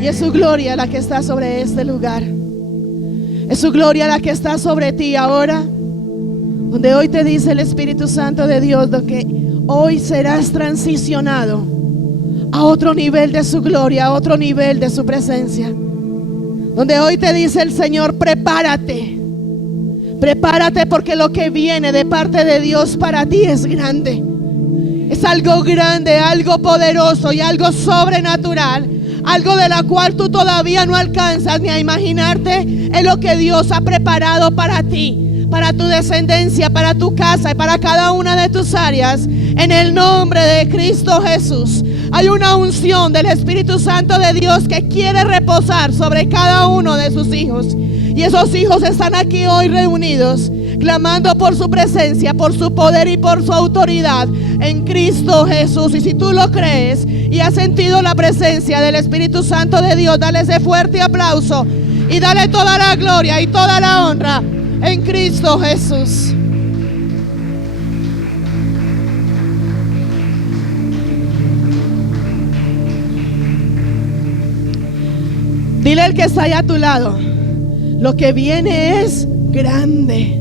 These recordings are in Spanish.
Y es su gloria la que está sobre este lugar. Es su gloria la que está sobre ti ahora. Donde hoy te dice el Espíritu Santo de Dios que hoy serás transicionado a otro nivel de su gloria, a otro nivel de su presencia. Donde hoy te dice el Señor, prepárate. Prepárate porque lo que viene de parte de Dios para ti es grande. Es algo grande, algo poderoso y algo sobrenatural. Algo de la cual tú todavía no alcanzas ni a imaginarte. Es lo que Dios ha preparado para ti, para tu descendencia, para tu casa y para cada una de tus áreas. En el nombre de Cristo Jesús. Hay una unción del Espíritu Santo de Dios que quiere reposar sobre cada uno de sus hijos. Y esos hijos están aquí hoy reunidos, clamando por su presencia, por su poder y por su autoridad en Cristo Jesús. Y si tú lo crees y has sentido la presencia del Espíritu Santo de Dios, dale ese fuerte aplauso y dale toda la gloria y toda la honra en Cristo Jesús. Dile al que está ahí a tu lado, lo que viene es grande.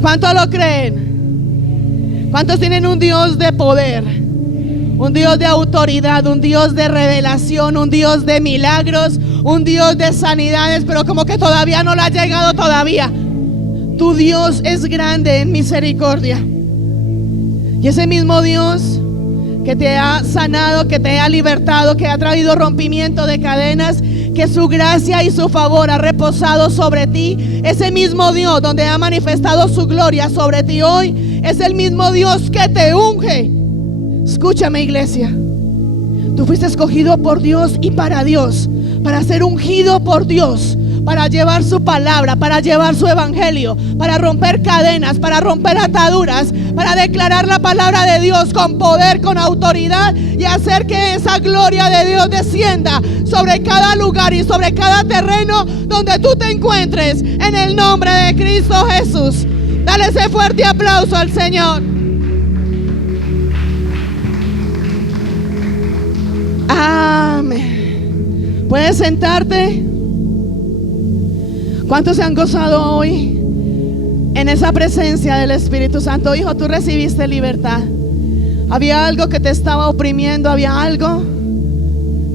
¿Cuántos lo creen? ¿Cuántos tienen un Dios de poder? Un Dios de autoridad, un Dios de revelación, un Dios de milagros, un Dios de sanidades, pero como que todavía no le ha llegado todavía. Tu Dios es grande en misericordia. Y ese mismo Dios que te ha sanado, que te ha libertado, que ha traído rompimiento de cadenas, que su gracia y su favor ha reposado sobre ti. Ese mismo Dios donde ha manifestado su gloria sobre ti hoy, es el mismo Dios que te unge. Escúchame, iglesia, tú fuiste escogido por Dios y para Dios, para ser ungido por Dios, para llevar su palabra, para llevar su evangelio, para romper cadenas, para romper ataduras, para declarar la palabra de Dios con poder, con autoridad, y hacer que esa gloria de Dios descienda sobre cada lugar y sobre cada terreno donde tú te encuentres, en el nombre de Cristo Jesús. Dale ese fuerte aplauso al Señor. Amén. Puedes sentarte. ¿Cuántos se han gozado hoy en esa presencia del Espíritu Santo? Hijo, tú recibiste libertad. Había algo que te estaba oprimiendo, había algo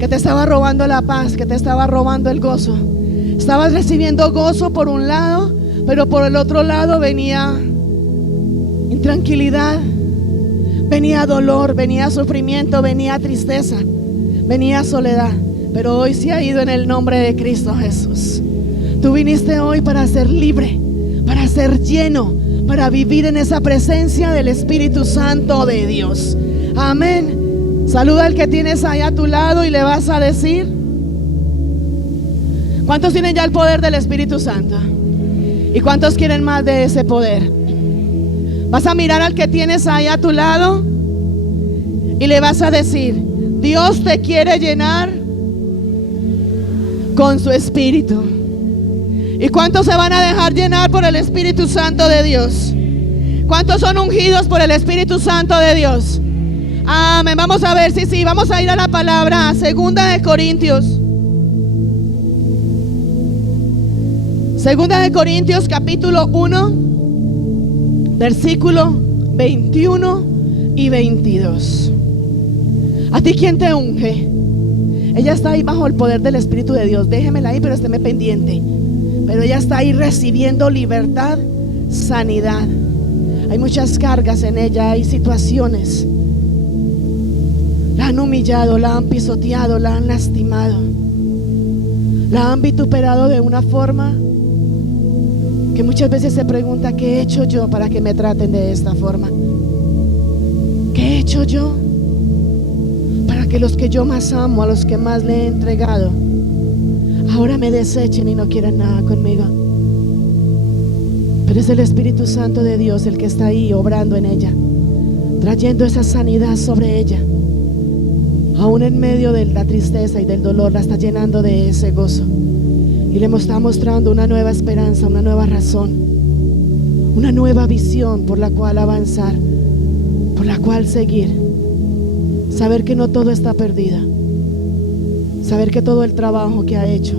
que te estaba robando la paz, que te estaba robando el gozo. Estabas recibiendo gozo por un lado, pero por el otro lado venía intranquilidad, venía dolor, venía sufrimiento, venía tristeza, venía soledad. Pero hoy se ha ido en el nombre de Cristo Jesús. Tú viniste hoy para ser libre, para ser lleno, para vivir en esa presencia del Espíritu Santo de Dios. Amén. Saluda al que tienes ahí a tu lado y le vas a decir: ¿cuántos tienen ya el poder del Espíritu Santo? ¿Y cuántos quieren más de ese poder? Vas a mirar al que tienes ahí a tu lado y le vas a decir: Dios te quiere llenar con su Espíritu. ¿Y cuántos se van a dejar llenar por el Espíritu Santo de Dios? ¿Cuántos son ungidos por el Espíritu Santo de Dios? Amén. Vamos a ver, sí, vamos a ir a la palabra. Segunda de Corintios capítulo 1, versículo 21 y 22. ¿A ti quién te unge? Ella está ahí bajo el poder del Espíritu de Dios. Déjemela ahí, pero estéme pendiente. Pero ella está ahí recibiendo libertad, sanidad. Hay muchas cargas en ella, hay situaciones. La han humillado, la han pisoteado, la han lastimado, la han vituperado de una forma que muchas veces se pregunta: ¿qué he hecho yo para que me traten de esta forma? ¿Qué he hecho yo para que los que yo más amo, a los que más le he entregado, ahora me desechen y no quieran nada conmigo? Pero es el Espíritu Santo de Dios el que está ahí obrando en ella, trayendo esa sanidad sobre ella. Aún en medio de la tristeza y del dolor, la está llenando de ese gozo y le está mostrando una nueva esperanza, una nueva razón, una nueva visión por la cual avanzar, por la cual seguir. Saber que no todo está perdido, saber que todo el trabajo que ha hecho,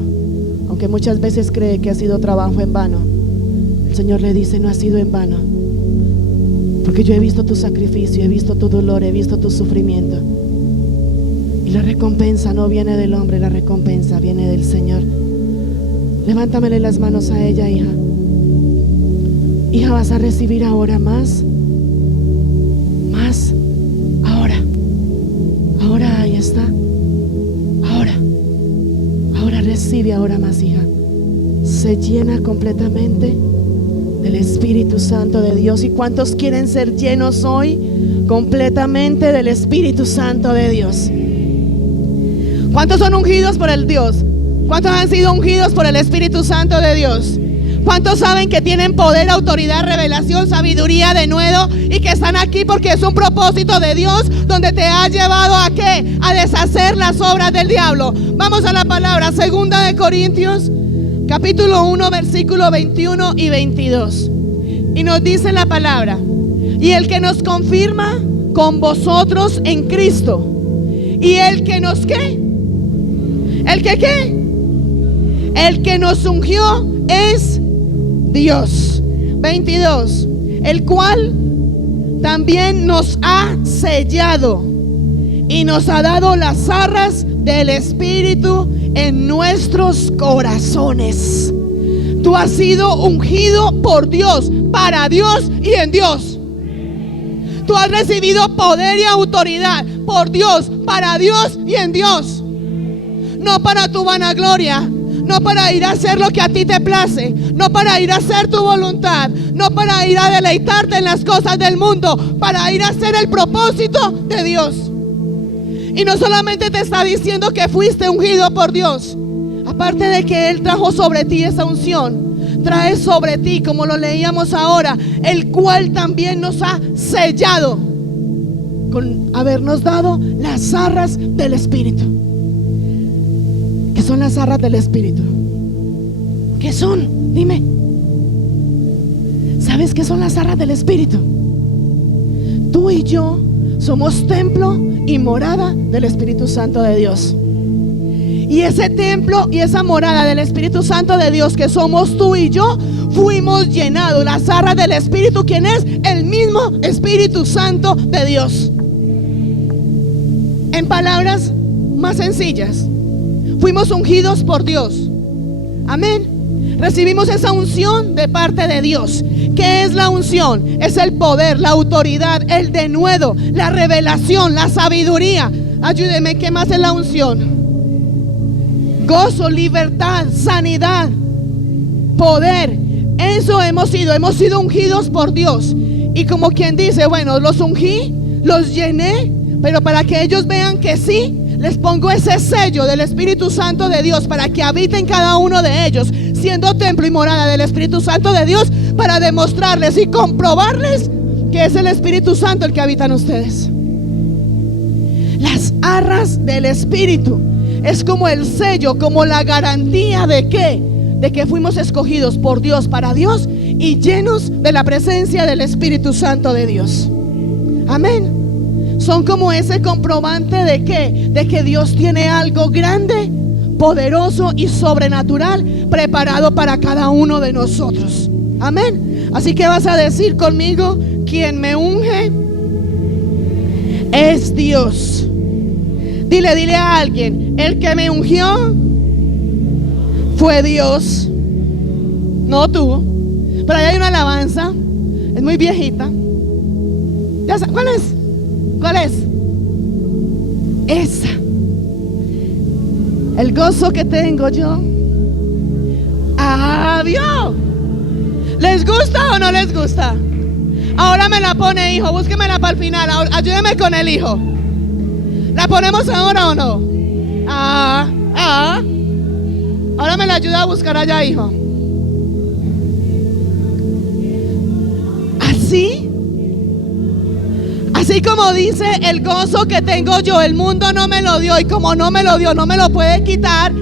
aunque muchas veces cree que ha sido trabajo en vano, el Señor le dice: no ha sido en vano, porque yo he visto tu sacrificio, he visto tu dolor, he visto tu sufrimiento. Y la recompensa no viene del hombre, la recompensa viene del Señor. Levántamele las manos a ella, hija. Hija, vas a recibir ahora más. Ahora ahí está. Ahora recibe ahora más, hija. Se llena completamente del Espíritu Santo de Dios. ¿Y cuántos quieren ser llenos hoy completamente del Espíritu Santo de Dios? ¿Cuántos son ungidos por el Dios? ¿Cuántos han sido ungidos por el Espíritu Santo de Dios? ¿Cuántos saben que tienen poder, autoridad, revelación, sabiduría, denuedo, y que están aquí porque es un propósito de Dios donde te ha llevado a qué? A deshacer las obras del diablo. Vamos a la palabra, 2 de Corintios, capítulo 1, versículo 21 y 22. Y nos dice la palabra: y el que nos confirma con vosotros en Cristo, y el que nos ¿qué? ¿El que qué? El que nos ungió es Dios. 22. El cual también nos ha sellado y nos ha dado las arras del Espíritu en nuestros corazones. Tú has sido ungido por Dios, para Dios y en Dios. Tú has recibido poder y autoridad por Dios, para Dios y en Dios. No para tu vanagloria, no para ir a hacer lo que a ti te place, no para ir a hacer tu voluntad, no para ir a deleitarte en las cosas del mundo, para ir a hacer el propósito de Dios. Y no solamente te está diciendo que fuiste ungido por Dios, aparte de que Él trajo sobre ti esa unción, trae sobre ti, como lo leíamos ahora, el cual también nos ha sellado con habernos dado las arras del Espíritu. ¿Qué son las arras del Espíritu? ¿Qué son? Dime. ¿Sabes qué son las arras del Espíritu? Tú y yo somos templo y morada del Espíritu Santo de Dios. Y ese templo y esa morada del Espíritu Santo de Dios que somos tú y yo, fuimos llenados. Las arras del Espíritu, ¿quién es? El mismo Espíritu Santo de Dios. En palabras más sencillas, fuimos ungidos por Dios. Amén. Recibimos esa unción de parte de Dios. ¿Qué es la unción? Es el poder, la autoridad, el denuedo, la revelación, la sabiduría. Ayúdeme, ¿qué más es la unción? Gozo, libertad, sanidad, poder. Eso hemos sido ungidos por Dios. Y como quien dice, bueno, los ungí, los llené, pero para que ellos vean que sí, les pongo ese sello del Espíritu Santo de Dios para que habiten cada uno de ellos, siendo templo y morada del Espíritu Santo de Dios, para demostrarles y comprobarles que es el Espíritu Santo el que habita en ustedes. Las arras del Espíritu es como el sello, como la garantía de que fuimos escogidos por Dios, para Dios, y llenos de la presencia del Espíritu Santo de Dios. Amén. Son como ese comprobante de que Dios tiene algo grande, poderoso y sobrenatural preparado para cada uno de nosotros. Amén. Así que vas a decir conmigo: quien me unge es Dios. Dile a alguien: el que me ungió fue Dios, no tú. Pero ahí hay una alabanza, es muy viejita. ¿Ya sabes cuál es? ¿Cuál es? Esa. El gozo que tengo yo. Adiós. ¿Les gusta o no les gusta? Ahora me la pone, hijo. Búsquemela para el final. Ayúdeme con el hijo. ¿La ponemos ahora o no? Ahora me la ayuda a buscar allá, hijo. Así como dice: el gozo que tengo yo, el mundo no me lo dio, y como no me lo dio, no me lo puede quitar.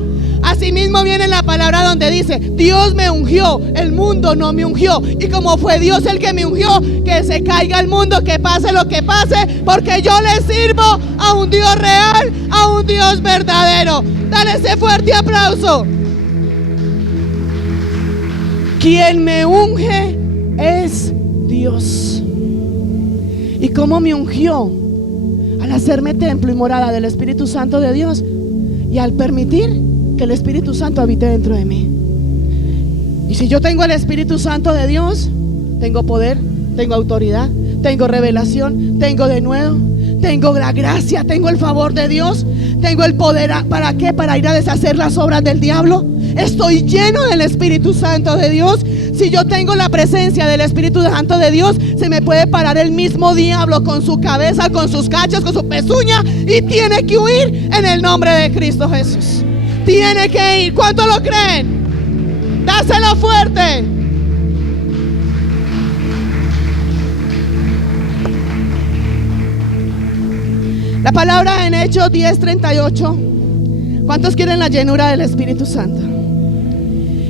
Asimismo viene la palabra donde dice: Dios me ungió, el mundo no me ungió. Y como fue Dios el que me ungió, que se caiga el mundo, que pase lo que pase, porque yo le sirvo a un Dios real, a un Dios verdadero. Dale ese fuerte aplauso. Quien me unge es Dios. ¿Y cómo me ungió? Al hacerme templo y morada del Espíritu Santo de Dios, y al permitir que el Espíritu Santo habite dentro de mí. Y si yo tengo el Espíritu Santo de Dios, tengo poder, tengo autoridad, tengo revelación, tengo denuedo, tengo la gracia, tengo el favor de Dios, tengo el poder. ¿Para qué? Para ir a deshacer las obras del diablo. Estoy lleno del Espíritu Santo de Dios. Si yo tengo la presencia del Espíritu Santo de Dios, se me puede parar el mismo diablo con su cabeza, con sus cachos, con su pezuña, y tiene que huir en el nombre de Cristo Jesús. Tiene que ir. ¿Cuánto lo creen? Dáselo fuerte. La palabra en Hechos 10:38. ¿Cuántos quieren la llenura del Espíritu Santo?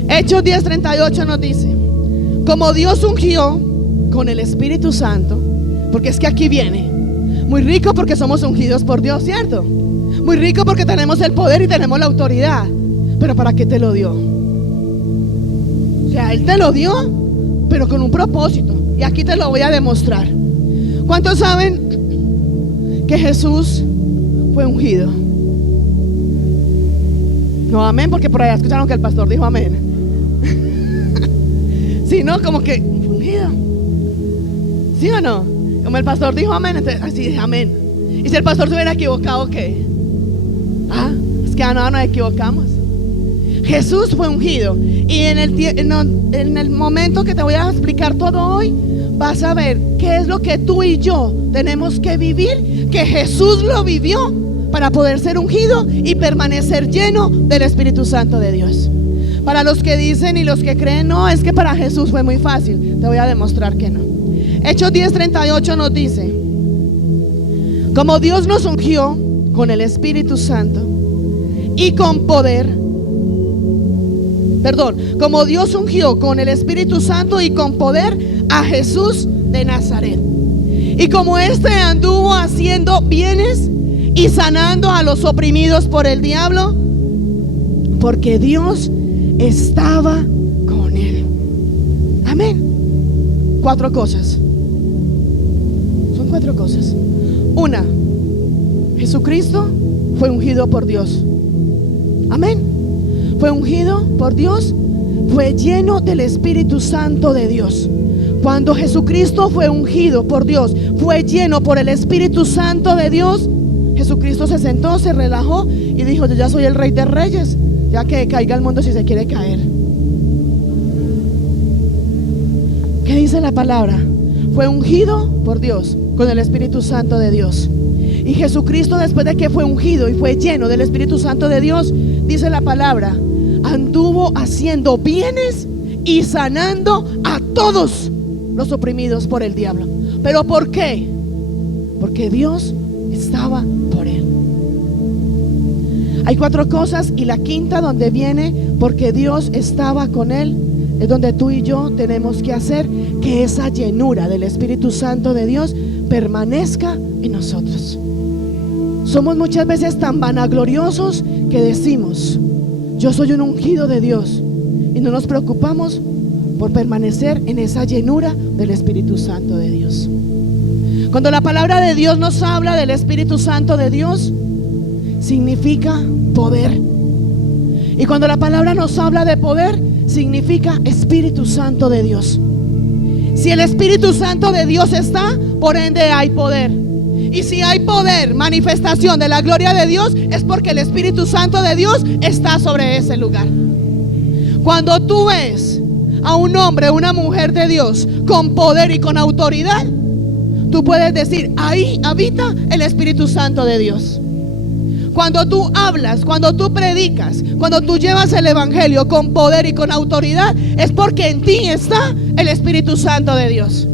Hechos 10:38 nos dice: como Dios ungió con el Espíritu Santo, porque es que aquí viene, muy rico porque somos ungidos por Dios, ¿cierto? Muy rico porque tenemos el poder y tenemos la autoridad. Pero ¿para qué te lo dio? O sea, Él te lo dio, pero con un propósito. Y aquí te lo voy a demostrar. ¿Cuántos saben que Jesús fue ungido? No, amén, porque por allá escucharon que el pastor dijo amén. Sí, ¿no? Como que ungido. ¿Sí o no? Como el pastor dijo amén, entonces así dije amén. Y si el pastor se hubiera equivocado, ¿qué? Es que no nos equivocamos. Jesús fue ungido. Y en el momento que te voy a explicar todo hoy, vas a ver qué es lo que tú y yo tenemos que vivir, que Jesús lo vivió para poder ser ungido y permanecer lleno del Espíritu Santo de Dios. Para los que dicen y los que creen, no, es que para Jesús fue muy fácil, te voy a demostrar que no. Hechos 10:38 nos dice: como Dios nos ungió con el Espíritu Santo y con poder, como Dios ungió con el Espíritu Santo y con poder a Jesús de Nazaret, y como éste anduvo haciendo bienes y sanando a los oprimidos por el diablo, porque Dios estaba con él. Amén. 4 cosas. Son 4 cosas. Una, Jesucristo fue ungido por Dios. Amén. Fue ungido por Dios, fue lleno del Espíritu Santo de Dios. Cuando Jesucristo fue ungido por Dios, fue lleno por el Espíritu Santo de Dios, Jesucristo se sentó, se relajó y dijo: yo ya soy el Rey de Reyes, ya que caiga el mundo si se quiere caer. ¿Qué dice la palabra? Fue ungido por Dios con el Espíritu Santo de Dios. Y Jesucristo, después de que fue ungido y fue lleno del Espíritu Santo de Dios, dice la palabra, anduvo haciendo bienes y sanando a todos los oprimidos por el diablo. ¿Pero por qué? Porque Dios estaba por él. Hay 4 cosas, y la quinta, donde viene porque Dios estaba con él, es donde tú y yo tenemos que hacer que esa llenura del Espíritu Santo de Dios permanezca en nosotros. Somos muchas veces tan vanagloriosos que decimos: yo soy un ungido de Dios, y no nos preocupamos por permanecer en esa llenura del Espíritu Santo de Dios. Cuando la palabra de Dios nos habla del Espíritu Santo de Dios, significa poder. Y cuando la palabra nos habla de poder, significa Espíritu Santo de Dios. Si el Espíritu Santo de Dios está, por ende hay poder. Y si hay poder, manifestación de la gloria de Dios, es porque el Espíritu Santo de Dios está sobre ese lugar. Cuando tú ves a un hombre, una mujer de Dios con poder y con autoridad, tú puedes decir: ahí habita el Espíritu Santo de Dios. Cuando tú hablas, cuando tú predicas, cuando tú llevas el evangelio con poder y con autoridad, es porque en ti está el Espíritu Santo de Dios.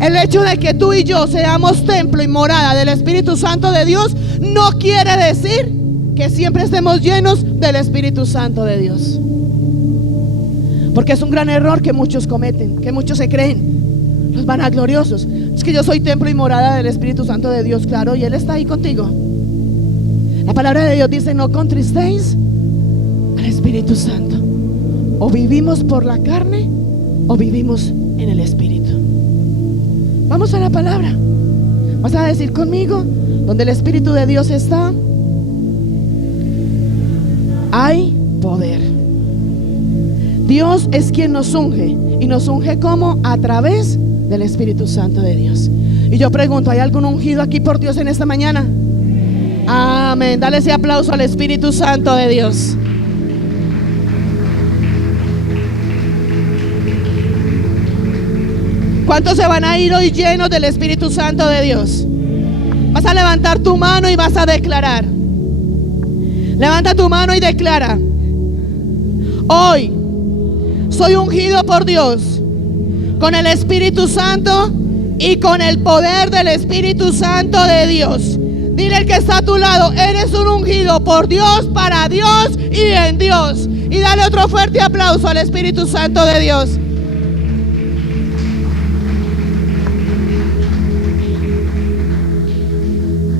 El hecho de que tú y yo seamos templo y morada del Espíritu Santo de Dios no quiere decir que siempre estemos llenos del Espíritu Santo de Dios. Porque es un gran error que muchos cometen, que muchos se creen los vanagloriosos. Es que yo soy templo y morada del Espíritu Santo de Dios, claro, y Él está ahí contigo. La palabra de Dios dice: no contristéis al Espíritu Santo. O vivimos por la carne o vivimos en el Espíritu. Vamos a la palabra. Vas a decir conmigo: donde el Espíritu de Dios está, hay poder. Dios es quien nos unge, y nos unge como a través del Espíritu Santo de Dios. Y yo pregunto: ¿hay algún ungido aquí por Dios en esta mañana? Amén. Dale ese aplauso al Espíritu Santo de Dios. ¿Cuántos se van a ir hoy llenos del Espíritu Santo de Dios? Vas a levantar tu mano y vas a declarar. Levanta tu mano y declara: hoy soy ungido por Dios con el Espíritu Santo y con el poder del Espíritu Santo de Dios. Dile al que está a tu lado: eres un ungido por Dios, para Dios y en Dios. Y dale otro fuerte aplauso al Espíritu Santo de Dios.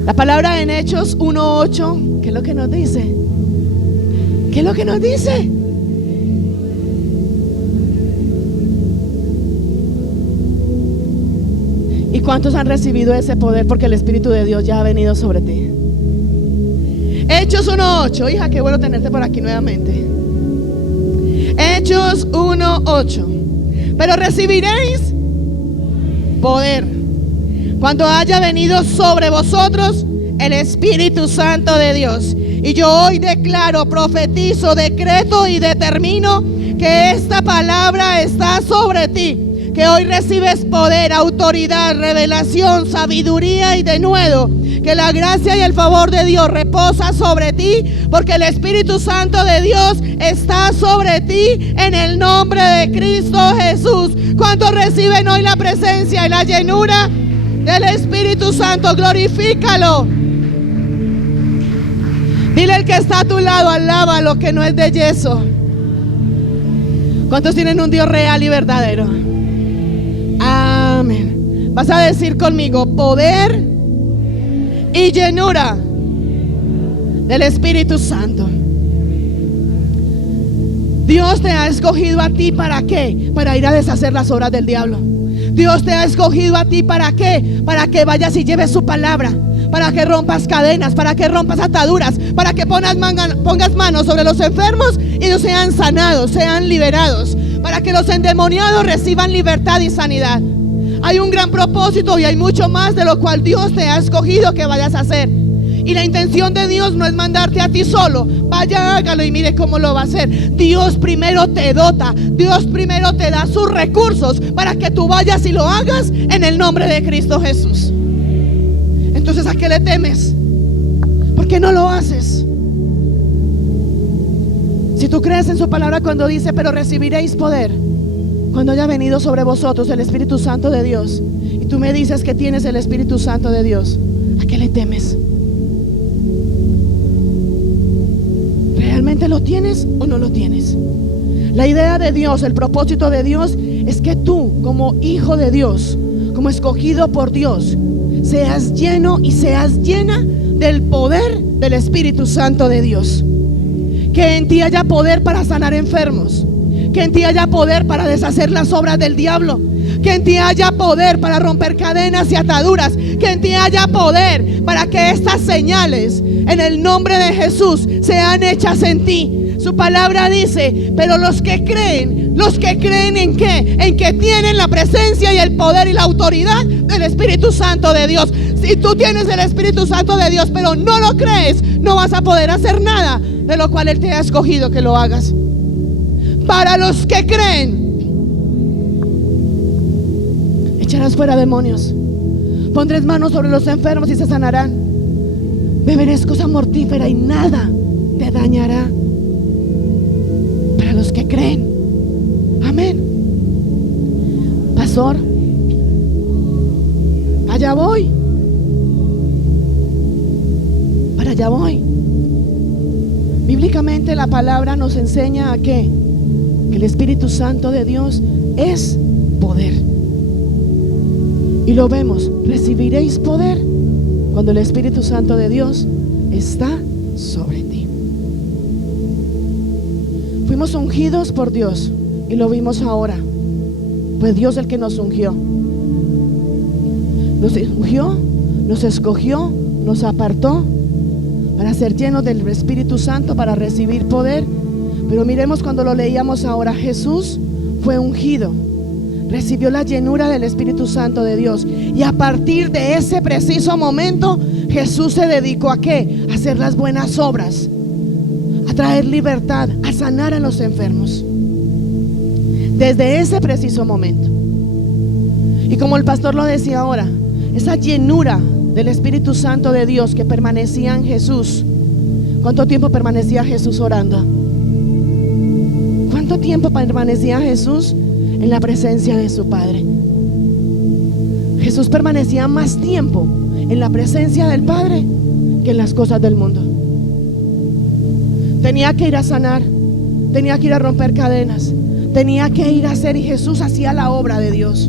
La palabra en Hechos 1:8, ¿qué es lo que nos dice? ¿Qué es lo que nos dice? ¿Y cuántos han recibido ese poder? Porque el Espíritu de Dios ya ha venido sobre ti. Hechos 1:8, hija, qué bueno tenerte por aquí nuevamente. Hechos 1:8. Pero recibiréis poder cuando haya venido sobre vosotros el Espíritu Santo de Dios. Y yo hoy declaro, profetizo, decreto y determino que esta palabra está sobre ti. Que hoy recibes poder, autoridad, revelación, sabiduría y denuedo. Que la gracia y el favor de Dios reposa sobre ti, porque el Espíritu Santo de Dios está sobre ti en el nombre de Cristo Jesús. ¿Cuántos reciben hoy la presencia y la llenura del Espíritu Santo? Glorifícalo. Dile al que está a tu lado: alaba lo que no es de yeso. ¿Cuántos tienen un Dios real y verdadero? Amén. Vas a decir conmigo: poder y llenura del Espíritu Santo. Dios te ha escogido a ti, ¿para qué? Para ir a deshacer las obras del diablo. Dios te ha escogido a ti, ¿para qué? Para que vayas y lleves su palabra, para que rompas cadenas, para que rompas ataduras, para que pongas manos sobre los enfermos y ellos sean sanados, sean liberados, para que los endemoniados reciban libertad y sanidad. Hay un gran propósito y hay mucho más de lo cual Dios te ha escogido que vayas a hacer. Y la intención de Dios no es mandarte a ti solo. Vaya, hágalo y mire cómo lo va a hacer. Dios primero te dota, Dios primero te da sus recursos para que tú vayas y lo hagas en el nombre de Cristo Jesús. Entonces, ¿a qué le temes? ¿Por qué no lo haces? Si tú crees en su palabra cuando dice: pero recibiréis poder cuando haya venido sobre vosotros el Espíritu Santo de Dios, y tú me dices que tienes el Espíritu Santo de Dios, ¿a qué le temes? ¿Realmente lo tienes o no lo tienes? La idea de Dios, el propósito de Dios es que tú, como hijo de Dios, como escogido por Dios, seas lleno y seas llena del poder del Espíritu Santo de Dios. Que en ti haya poder para sanar enfermos, que en ti haya poder para deshacer las obras del diablo, que en ti haya poder para romper cadenas y ataduras, que en ti haya poder para que estas señales en el nombre de Jesús sean hechas en ti. Su palabra dice: pero los que creen ¿en qué? En que tienen la presencia y el poder y la autoridad del Espíritu Santo de Dios. Si tú tienes el Espíritu Santo de Dios pero no lo crees, no vas a poder hacer nada de lo cual Él te ha escogido que lo hagas. Para los que creen, echarás fuera demonios, pondrás manos sobre los enfermos y se sanarán, beberás cosa mortífera y nada te dañará. Para los que creen. Amén. Pastor, allá voy. Para allá voy. Bíblicamente la palabra nos enseña a que el Espíritu Santo de Dios es poder. Y lo vemos, recibiréis poder cuando el Espíritu Santo de Dios está sobre ti. Fuimos ungidos por Dios y lo vimos ahora. Fue Dios el que nos ungió. Nos ungió, nos escogió, nos apartó para ser llenos del Espíritu Santo, para recibir poder. Pero miremos cuando lo leíamos ahora, Jesús fue ungido, recibió la llenura del Espíritu Santo de Dios, y a partir de ese preciso momento Jesús se dedicó ¿a qué? A hacer las buenas obras, a traer libertad, a sanar a los enfermos. Desde ese preciso momento. Y como el pastor lo decía ahora, esa llenura del Espíritu Santo de Dios que permanecía en Jesús. ¿Cuánto tiempo permanecía Jesús orando? ¿Cuánto tiempo permanecía Jesús en la presencia de su Padre? Jesús permanecía más tiempo en la presencia del Padre que en las cosas del mundo. Tenía que ir a sanar, tenía que ir a romper cadenas, tenía que ir a hacer, y Jesús hacía la obra de Dios,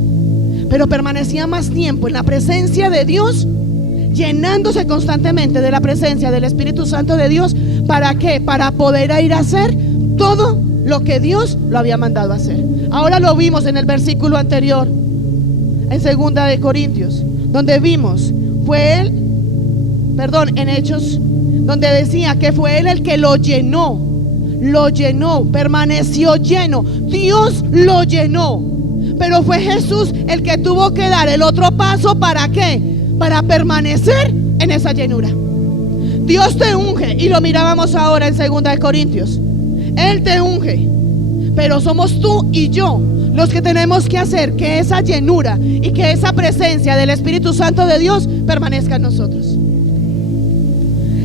pero permanecía más tiempo en la presencia de Dios, llenándose constantemente de la presencia del Espíritu Santo de Dios. ¿Para qué? Para poder ir a hacer todo lo que Dios lo había mandado a hacer. Ahora lo vimos en el versículo anterior, en 2 de Corintios, donde vimos, en Hechos, donde decía que fue Él el que lo llenó, permaneció lleno, Dios lo llenó. Pero fue Jesús el que tuvo que dar el otro paso. ¿Para qué? Para permanecer en esa llenura. Dios te unge, y lo mirábamos ahora en 2 de Corintios. Él te unge, pero somos tú y yo los que tenemos que hacer que esa llenura y que esa presencia del Espíritu Santo de Dios permanezca en nosotros.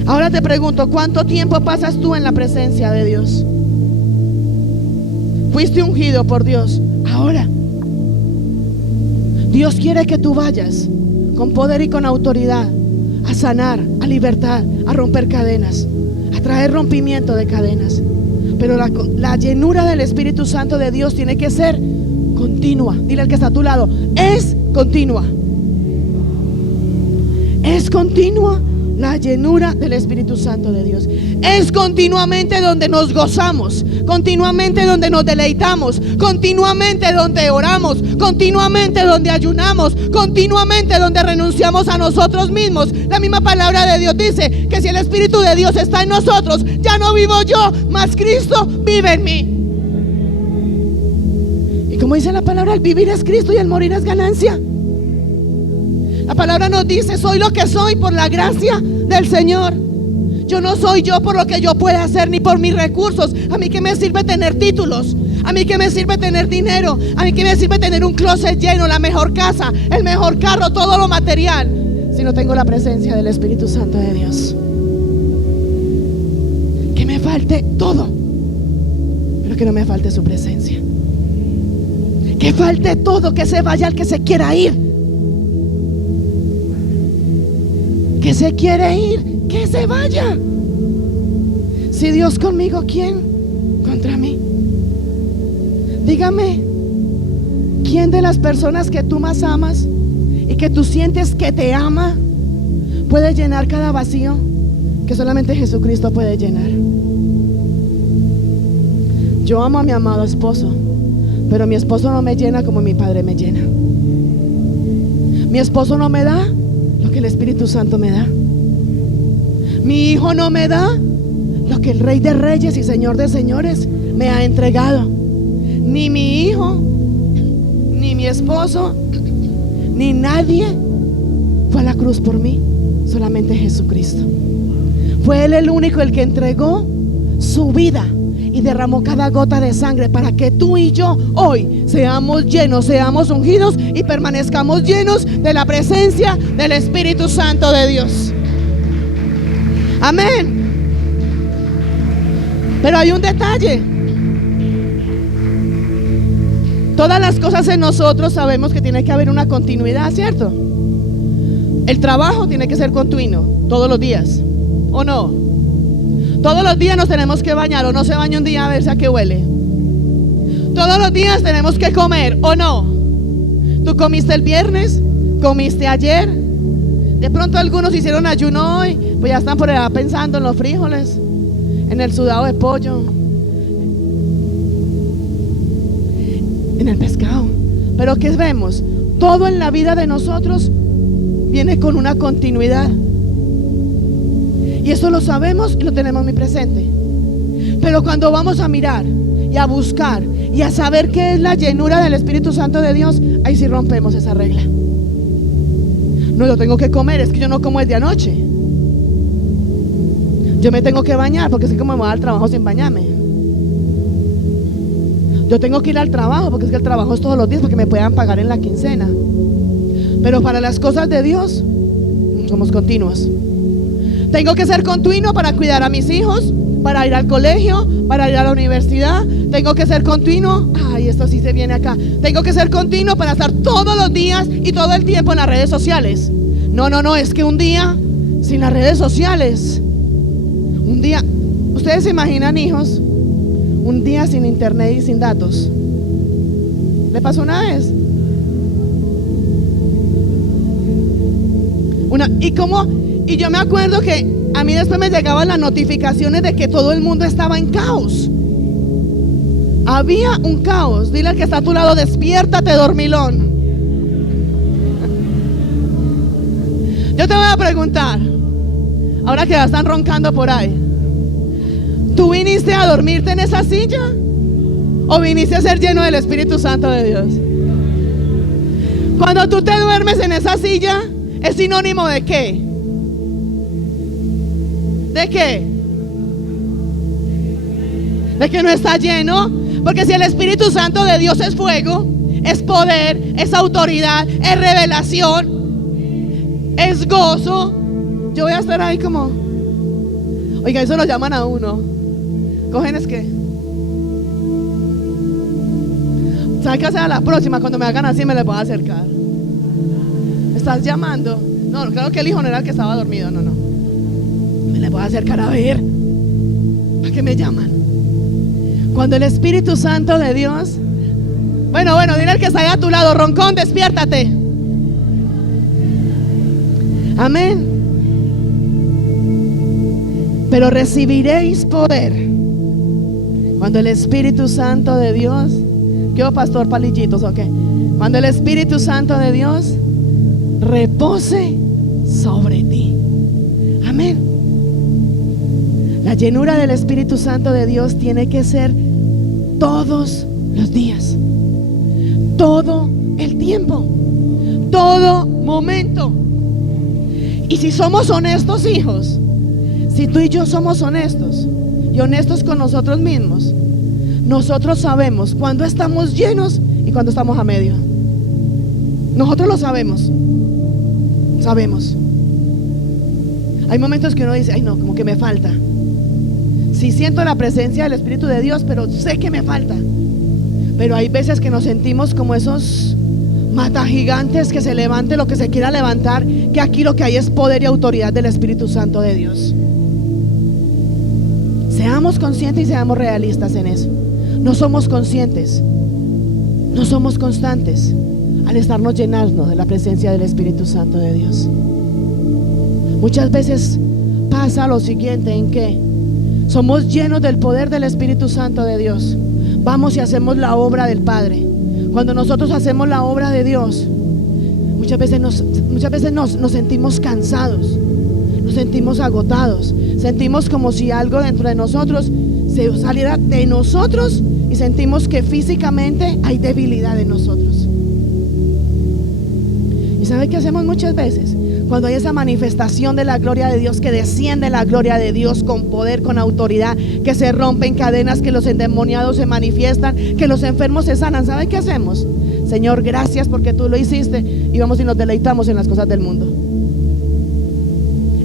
Ahora te pregunto, ¿cuánto tiempo pasas tú en la presencia de Dios? Fuiste ungido por Dios. Ahora Dios quiere que tú vayas con poder y con autoridad a sanar, a libertar, a romper cadenas, a traer rompimiento de cadenas. Pero la llenura del Espíritu Santo de Dios tiene que ser continua. Dile al que está a tu lado, es continua. Es continua la llenura del Espíritu Santo de Dios. Es continuamente donde nos gozamos, continuamente donde nos deleitamos, continuamente donde oramos, continuamente donde ayunamos, continuamente donde renunciamos a nosotros mismos. La misma palabra de Dios dice que si el Espíritu de Dios está en nosotros, ya no vivo yo, mas Cristo vive en mí. Y como dice la palabra, el vivir es Cristo y el morir es ganancia. La palabra nos dice, soy lo que soy por la gracia del Señor. Yo no soy yo por lo que yo pueda hacer, ni por mis recursos. A mí qué me sirve tener títulos, a mí qué me sirve tener dinero, a mí qué me sirve tener un closet lleno, la mejor casa, el mejor carro, todo lo material, si no tengo la presencia del Espíritu Santo de Dios. Que me falte todo, pero que no me falte su presencia. Que falte todo, que se vaya el que se quiera ir. Que se quiere ir, que se vaya. Si Dios conmigo, ¿quién contra mí? Dígame, ¿quién de las personas que tú más amas y que tú sientes que te ama puede llenar cada vacío que solamente Jesucristo puede llenar? Yo amo a mi amado esposo, pero mi esposo no me llena como mi Padre me llena. Mi esposo no me da lo que el Espíritu Santo me da. Mi hijo no me da lo que el Rey de Reyes y Señor de Señores me ha entregado. Ni mi hijo, ni mi esposo, ni nadie fue a la cruz por mí, solamente Jesucristo. Fue Él el único el que entregó su vida y derramó cada gota de sangre para que tú y yo hoy seamos llenos, seamos ungidos y permanezcamos llenos de la presencia del Espíritu Santo de Dios. Amén. Pero hay un detalle. Todas las cosas en nosotros sabemos que tiene que haber una continuidad, ¿cierto? El trabajo tiene que ser continuo todos los días, ¿o no? Todos los días nos tenemos que bañar, o no se baña un día a ver si a qué huele. Todos los días tenemos que comer, ¿o no? Tú comiste el viernes, comiste ayer. De pronto algunos hicieron ayuno hoy, pues ya están por allá pensando en los frijoles, en el sudado de pollo, en el pescado. Pero ¿qué vemos? Todo en la vida de nosotros viene con una continuidad. Y eso lo sabemos y lo tenemos muy presente. Pero cuando vamos a mirar y a buscar y a saber qué es la llenura del Espíritu Santo de Dios, ahí sí rompemos esa regla. No, yo tengo que comer, es que yo no como desde anoche. Yo me tengo que bañar, porque es que como me voy al trabajo sin bañarme. Yo tengo que ir al trabajo, porque es que el trabajo es todos los días, porque me puedan pagar en la quincena. Pero para las cosas de Dios somos continuos. Tengo que ser continuo para cuidar a mis hijos, para ir al colegio, para ir a la universidad. Tengo que ser continuo. Ay, esto sí se viene acá. Tengo que ser continuo para estar todos los días y todo el tiempo en las redes sociales. No, es que un día sin las redes sociales, un día, ustedes se imaginan, hijos, un día sin internet y sin datos. ¿Le pasó una vez? Y yo me acuerdo que a mí después me llegaban las notificaciones de que todo el mundo estaba en caos. Había un caos. Dile al que está a tu lado: despiértate, dormilón. Yo te voy a preguntar, ahora que ya están roncando por ahí, ¿tú viniste a dormirte en esa silla o viniste a ser lleno del Espíritu Santo de Dios? Cuando tú te duermes en esa silla, ¿es sinónimo de qué? ¿De qué? De que no está lleno. Porque si el Espíritu Santo de Dios es fuego, es poder, es autoridad, es revelación, es gozo, yo voy a estar ahí como, oiga, eso lo llaman a uno. Cogen es que, ¿sabes qué hacer a la próxima? Cuando me hagan así me les voy a acercar. ¿Estás llamando? No, claro que el hijo no era el que estaba dormido, no. Me les voy a acercar a ver. ¿Para qué me llaman? Cuando el Espíritu Santo de Dios, bueno, dile al que está ahí a tu lado: roncón, despiértate. Amén. Pero recibiréis poder cuando el Espíritu Santo de Dios, ¿qué pastor palillitos o qué? Cuando el Espíritu Santo de Dios repose sobre ti. Amén. La llenura del Espíritu Santo de Dios tiene que ser todos los días, todo el tiempo, todo momento. Y si somos honestos, hijos, si tú y yo somos honestos y honestos con nosotros mismos, nosotros sabemos cuando estamos llenos y cuando estamos a medio. Nosotros lo sabemos. Hay momentos que uno dice: ay no, como que me falta. Sí siento la presencia del Espíritu de Dios, pero sé que me falta. Pero hay veces que nos sentimos como esos matagigantes, que se levante lo que se quiera levantar, que aquí lo que hay es poder y autoridad del Espíritu Santo de Dios. Seamos conscientes y seamos realistas en eso. No somos conscientes, no somos constantes al estarnos llenando de la presencia del Espíritu Santo de Dios. Muchas veces pasa lo siguiente, en que somos llenos del poder del Espíritu Santo de Dios, vamos y hacemos la obra del Padre. Cuando nosotros hacemos la obra de Dios, muchas veces nos sentimos cansados, nos sentimos agotados, sentimos como si algo dentro de nosotros se saliera de nosotros y sentimos que físicamente hay debilidad en nosotros. ¿Y sabe qué hacemos muchas veces? Cuando hay esa manifestación de la gloria de Dios, que desciende la gloria de Dios con poder, con autoridad, que se rompen cadenas, que los endemoniados se manifiestan, que los enfermos se sanan, ¿sabe qué hacemos? Señor, gracias porque tú lo hiciste, y vamos y nos deleitamos en las cosas del mundo,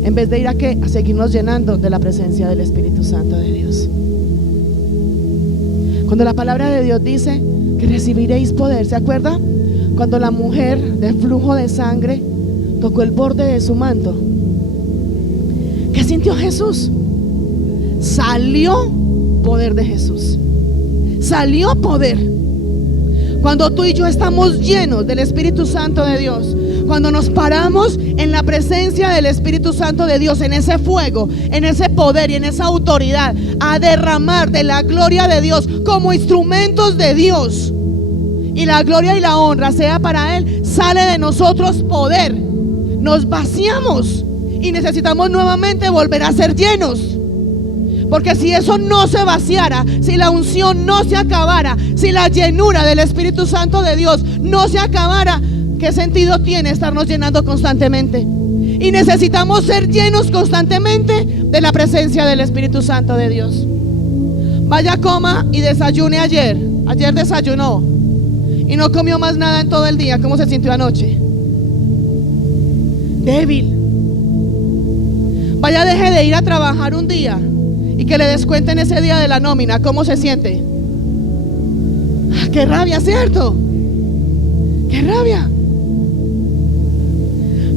en vez de ir a ¿qué? A seguirnos llenando de la presencia del Espíritu Santo de Dios. Cuando la palabra de Dios dice que recibiréis poder, ¿se acuerda? Cuando la mujer de flujo de sangre tocó el borde de su manto, ¿qué sintió Jesús? salió poder de Jesús. Salió poder. Cuando tú y yo estamos llenos del Espíritu Santo de Dios, cuando nos paramos en la presencia del Espíritu Santo de Dios, en ese fuego, en ese poder y en esa autoridad, a derramar de la gloria de Dios como instrumentos de Dios, y la gloria y la honra sea para Él, sale de nosotros poder. Nos vaciamos y necesitamos nuevamente volver a ser llenos. Porque si eso no se vaciara, si la unción no se acabara, si la llenura del Espíritu Santo de Dios no se acabara, ¿qué sentido tiene estarnos llenando constantemente? Y necesitamos ser llenos constantemente de la presencia del Espíritu Santo de Dios. Vaya, coma y desayune ayer. Ayer desayunó y no comió más nada en todo el día. ¿Cómo se sintió anoche? Débil. Vaya, deje de ir a trabajar un día y que le descuenten ese día de la nómina. ¿Cómo se siente? ¡Qué rabia!, ¿cierto? ¡Qué rabia!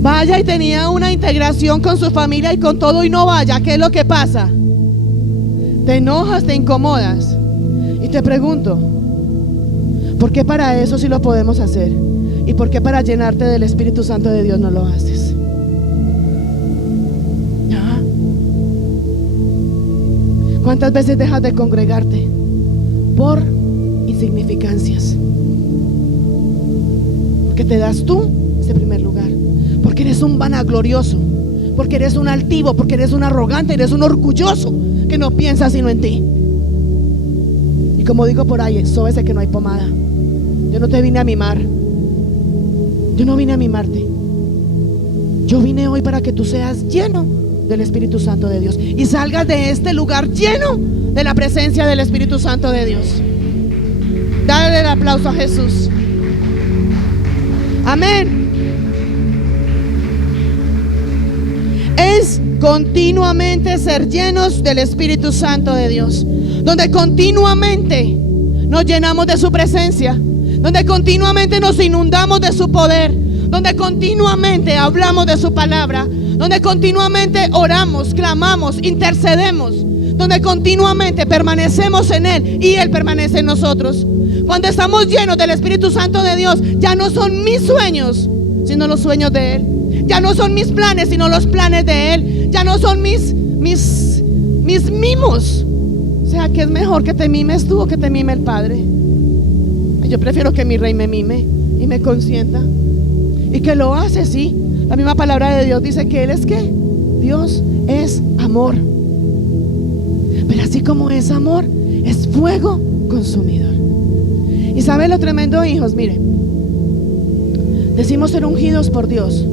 Vaya y tenía una integración con su familia y con todo y no vaya. ¿Qué es lo que pasa? Te enojas, te incomodas. Y te pregunto, ¿por qué para eso sí lo podemos hacer? ¿Y por qué para llenarte del Espíritu Santo de Dios no lo haces? ¿Cuántas veces dejas de congregarte por insignificancias? Porque te das tú ese primer lugar, porque eres un vanaglorioso, porque eres un altivo, porque eres un arrogante, eres un orgulloso que no piensa sino en ti. Y como digo por ahí, sóbese que no hay pomada. Yo no te vine a mimar. Yo no vine a mimarte. Yo vine hoy para que tú seas lleno del Espíritu Santo de Dios y salgas de este lugar lleno de la presencia del Espíritu Santo de Dios. Dale el aplauso a Jesús. Amén. Es continuamente ser llenos del Espíritu Santo de Dios, donde continuamente nos llenamos de su presencia, donde continuamente nos inundamos de su poder, donde continuamente hablamos de su palabra, donde continuamente oramos, clamamos, intercedemos, donde continuamente permanecemos en Él y Él permanece en nosotros. Cuando estamos llenos del Espíritu Santo de Dios, ya no son mis sueños, sino los sueños de Él. Ya no son mis planes, sino los planes de Él. Ya no son mis mimos. O sea, que es mejor que te mimes tú o que te mime el Padre. Yo prefiero que mi rey me mime y me consienta. Y que lo hace, sí. La misma palabra de Dios dice que Él es ¿qué? Dios es amor. Pero así como es amor, es fuego consumidor. Y ¿sabe lo tremendo, hijos? Mire, decimos ser ungidos por Dios,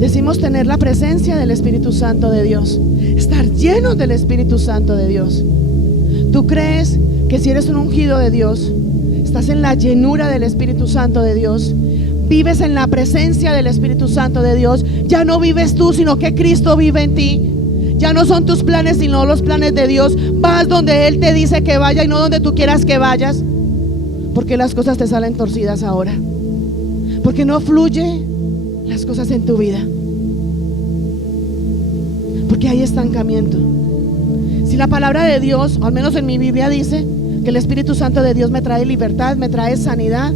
decimos tener la presencia del Espíritu Santo de Dios, estar llenos del Espíritu Santo de Dios. ¿Tú crees que si eres un ungido de Dios, estás en la llenura del Espíritu Santo de Dios, vives en la presencia del Espíritu Santo de Dios, ya no vives tú, sino que Cristo vive en ti? Ya no son tus planes, sino los planes de Dios. Vas donde Él te dice que vaya y no donde tú quieras que vayas. Porque las cosas te salen torcidas ahora, porque no fluye las cosas en tu vida, porque hay estancamiento. Si la palabra de Dios, o al menos en mi Biblia, dice que el Espíritu Santo de Dios me trae libertad, me trae sanidad,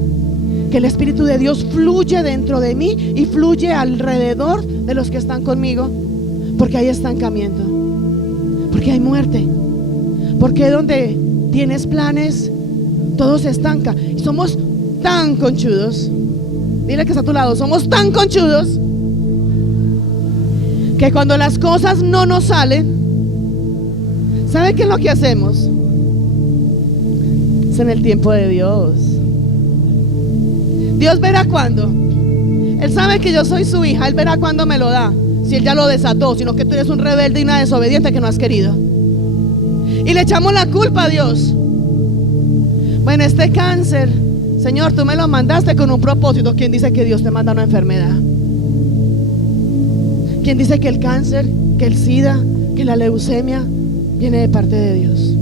que el Espíritu de Dios fluye dentro de mí y fluye alrededor de los que están conmigo, porque hay estancamiento, porque hay muerte, porque donde tienes planes todo se estanca. Y somos tan conchudos. Dile que está a tu lado, somos tan conchudos que cuando las cosas no nos salen, ¿sabe qué es lo que hacemos? Es en el tiempo de Dios. Dios verá cuándo. Él sabe que yo soy su hija. Él verá cuándo me lo da. Si Él ya lo desató, sino que tú eres un rebelde y una desobediente que no has querido. Y le echamos la culpa a Dios. Bueno, este cáncer, Señor, tú me lo mandaste con un propósito. ¿Quién dice que Dios te manda una enfermedad? ¿Quién dice que el cáncer, que el SIDA, que la leucemia viene de parte de Dios?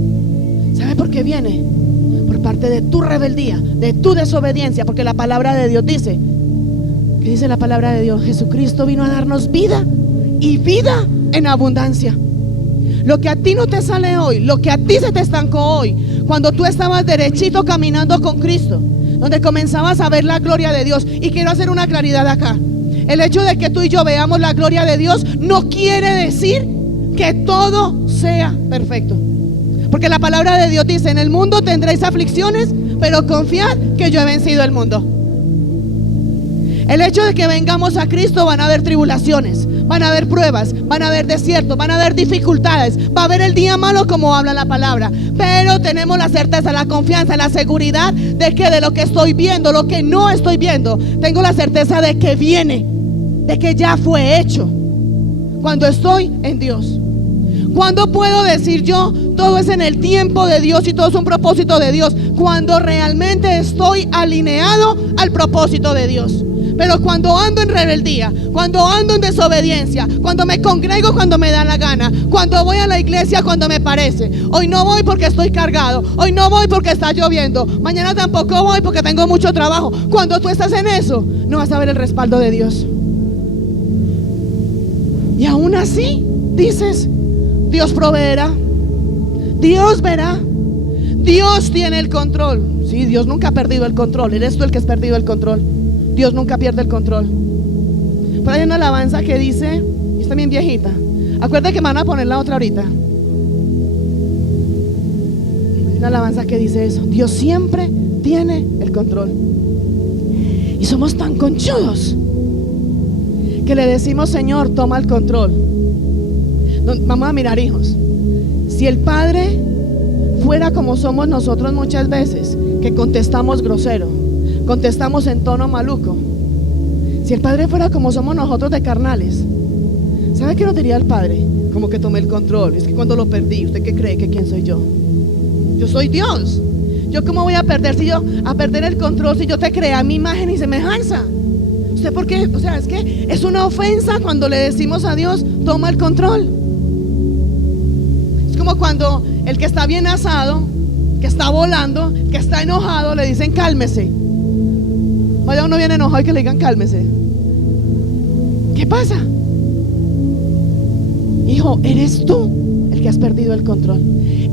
¿Sabe por qué viene? Por parte de tu rebeldía, de tu desobediencia. Porque la palabra de Dios dice, ¿qué dice la palabra de Dios? Jesucristo vino a darnos vida y vida en abundancia. Lo que a ti no te sale hoy, lo que a ti se te estancó hoy, cuando tú estabas derechito caminando con Cristo, donde comenzabas a ver la gloria de Dios. Y quiero hacer una claridad acá. El hecho de que tú y yo veamos la gloria de Dios no quiere decir que todo sea perfecto, porque la palabra de Dios dice: en el mundo tendréis aflicciones, pero confiad que yo he vencido el mundo. El hecho de que vengamos a Cristo, van a haber tribulaciones, van a haber pruebas, van a haber desiertos, van a haber dificultades, va a haber el día malo, como habla la palabra. Pero tenemos la certeza, la confianza, la seguridad de que de lo que estoy viendo, lo que no estoy viendo, tengo la certeza de que viene, de que ya fue hecho cuando estoy en Dios. ¿Cuándo puedo decir yo todo es en el tiempo de Dios y todo es un propósito de Dios? Cuando realmente estoy alineado al propósito de Dios. Pero cuando ando en rebeldía, cuando ando en desobediencia, cuando me congrego cuando me da la gana, cuando voy a la iglesia cuando me parece, hoy no voy porque estoy cargado, hoy no voy porque está lloviendo, mañana tampoco voy porque tengo mucho trabajo. Cuando tú estás en eso, no vas a ver el respaldo de Dios. Y aún así dices: Dios proveerá, Dios verá, Dios tiene el control. Sí, Dios nunca ha perdido el control. Eres tú el que has perdido el control. Dios nunca pierde el control. Por ahí hay una alabanza que dice, y está bien viejita, acuérdate que me van a poner la otra ahorita. Hay una alabanza que dice eso: Dios siempre tiene el control. Y somos tan conchudos que le decimos: Señor, toma el control. Vamos a mirar, hijos. Si el Padre fuera como somos nosotros muchas veces, que contestamos grosero, contestamos en tono maluco. Si el Padre fuera como somos nosotros, de carnales, ¿sabe qué nos diría el Padre? Como que tomé el control. Es que cuando lo perdí, ¿usted qué cree? ¿Que quién soy yo? Yo soy Dios. ¿Yo cómo voy a perder el control si yo te creé a mi imagen y semejanza? ¿Usted por qué? O sea, es que es una ofensa cuando le decimos a Dios: toma el control. Es como cuando el que está bien asado, que está volando, que está enojado, le dicen: cálmese. Vaya uno bien enojado y que le digan: cálmese. ¿Qué pasa? Hijo, eres tú el que has perdido el control.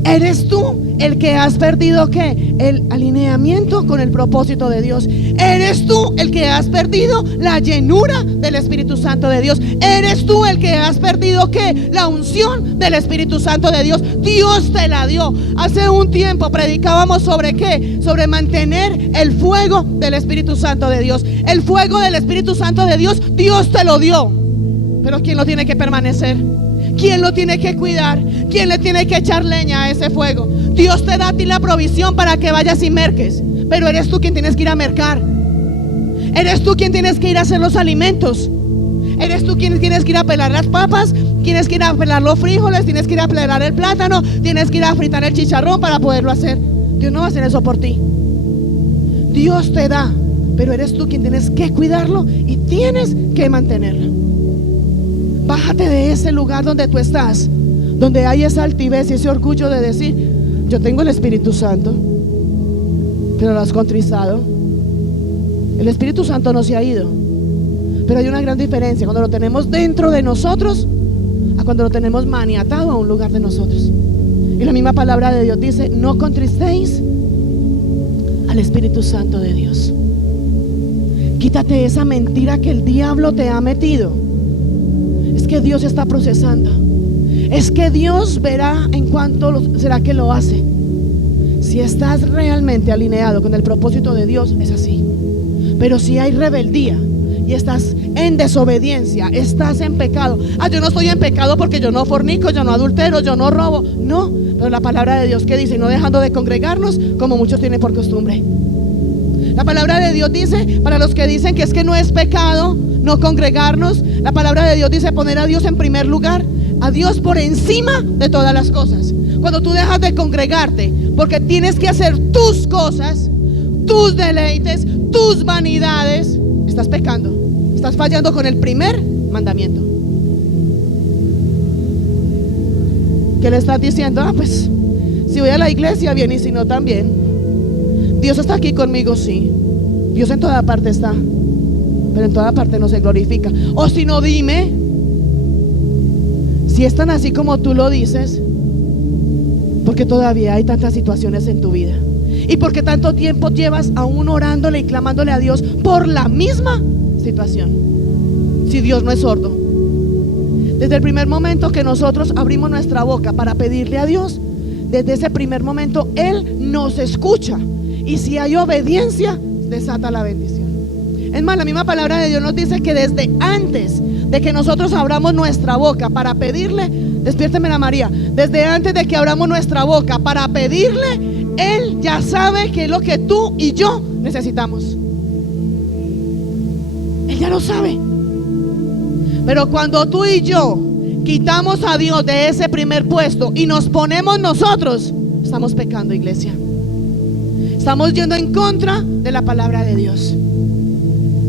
Eres tú el que has perdido ¿qué? El alineamiento con el propósito de Dios. Eres tú el que has perdido la llenura del Espíritu Santo de Dios. Eres tú el que has perdido ¿qué? La unción del Espíritu Santo de Dios. Dios te la dio. Hace un tiempo predicábamos sobre ¿qué? Sobre mantener el fuego del Espíritu Santo de Dios. El fuego del Espíritu Santo de Dios, Dios te lo dio. Pero ¿quién lo tiene que permanecer? ¿Quién lo tiene que cuidar? ¿Quién le tiene que echar leña a ese fuego? Dios te da a ti la provisión para que vayas y merques, pero eres tú quien tienes que ir a mercar. Eres tú quien tienes que ir a hacer los alimentos. Eres tú quien tienes que ir a pelar las papas, tienes que ir a pelar los frijoles, tienes que ir a pelar el plátano, tienes que ir a fritar el chicharrón para poderlo hacer. Dios no va a hacer eso por ti. Dios te da, pero eres tú quien tienes que cuidarlo y tienes que mantenerlo. Bájate de ese lugar donde tú estás, donde hay esa altivez y ese orgullo de decir: yo tengo el Espíritu Santo, pero lo has contrizado. El Espíritu Santo no se ha ido, pero hay una gran diferencia cuando lo tenemos dentro de nosotros a cuando lo tenemos maniatado a un lugar de nosotros. Y la misma palabra de Dios dice: no contristéis al Espíritu Santo de Dios. Quítate esa mentira que el diablo te ha metido. Es que Dios está procesando. Es que Dios verá en cuánto será que lo hace. Si estás realmente alineado con el propósito de Dios, es así. Pero si hay rebeldía y estás en desobediencia, estás en pecado. Yo no estoy en pecado porque yo no fornico, yo no adultero, yo no robo. No, pero la palabra de Dios que dice: no dejando de congregarnos como muchos tienen por costumbre. La palabra de Dios dice, para los que dicen que es que no es pecado no congregarnos, la palabra de Dios dice poner a Dios en primer lugar, a Dios por encima de todas las cosas. Cuando tú dejas de congregarte porque tienes que hacer tus cosas, tus deleites, tus vanidades, estás pecando, estás fallando con el primer mandamiento. ¿Qué le estás diciendo? Pues si voy a la iglesia bien, y si no también. Dios está aquí conmigo, sí. Dios en toda parte está, pero en toda parte no se glorifica. O si no, dime, Si es tan así como tú lo dices, porque todavía hay tantas situaciones en tu vida y porque tanto tiempo llevas aún orándole y clamándole a Dios por la misma situación. Si Dios no es sordo, desde el primer momento que nosotros abrimos nuestra boca para pedirle a Dios, desde ese primer momento Él nos escucha, y si hay obediencia, desata la bendición. Es más, la misma palabra de Dios nos dice que desde antes de que nosotros abramos nuestra boca para pedirle, despiérteme la María, desde antes de que abramos nuestra boca para pedirle, Él ya sabe qué es lo que tú y yo necesitamos. Él ya lo sabe. Pero cuando tú y yo quitamos a Dios de ese primer puesto y nos ponemos nosotros, estamos pecando, iglesia. Estamos yendo en contra de la palabra de Dios.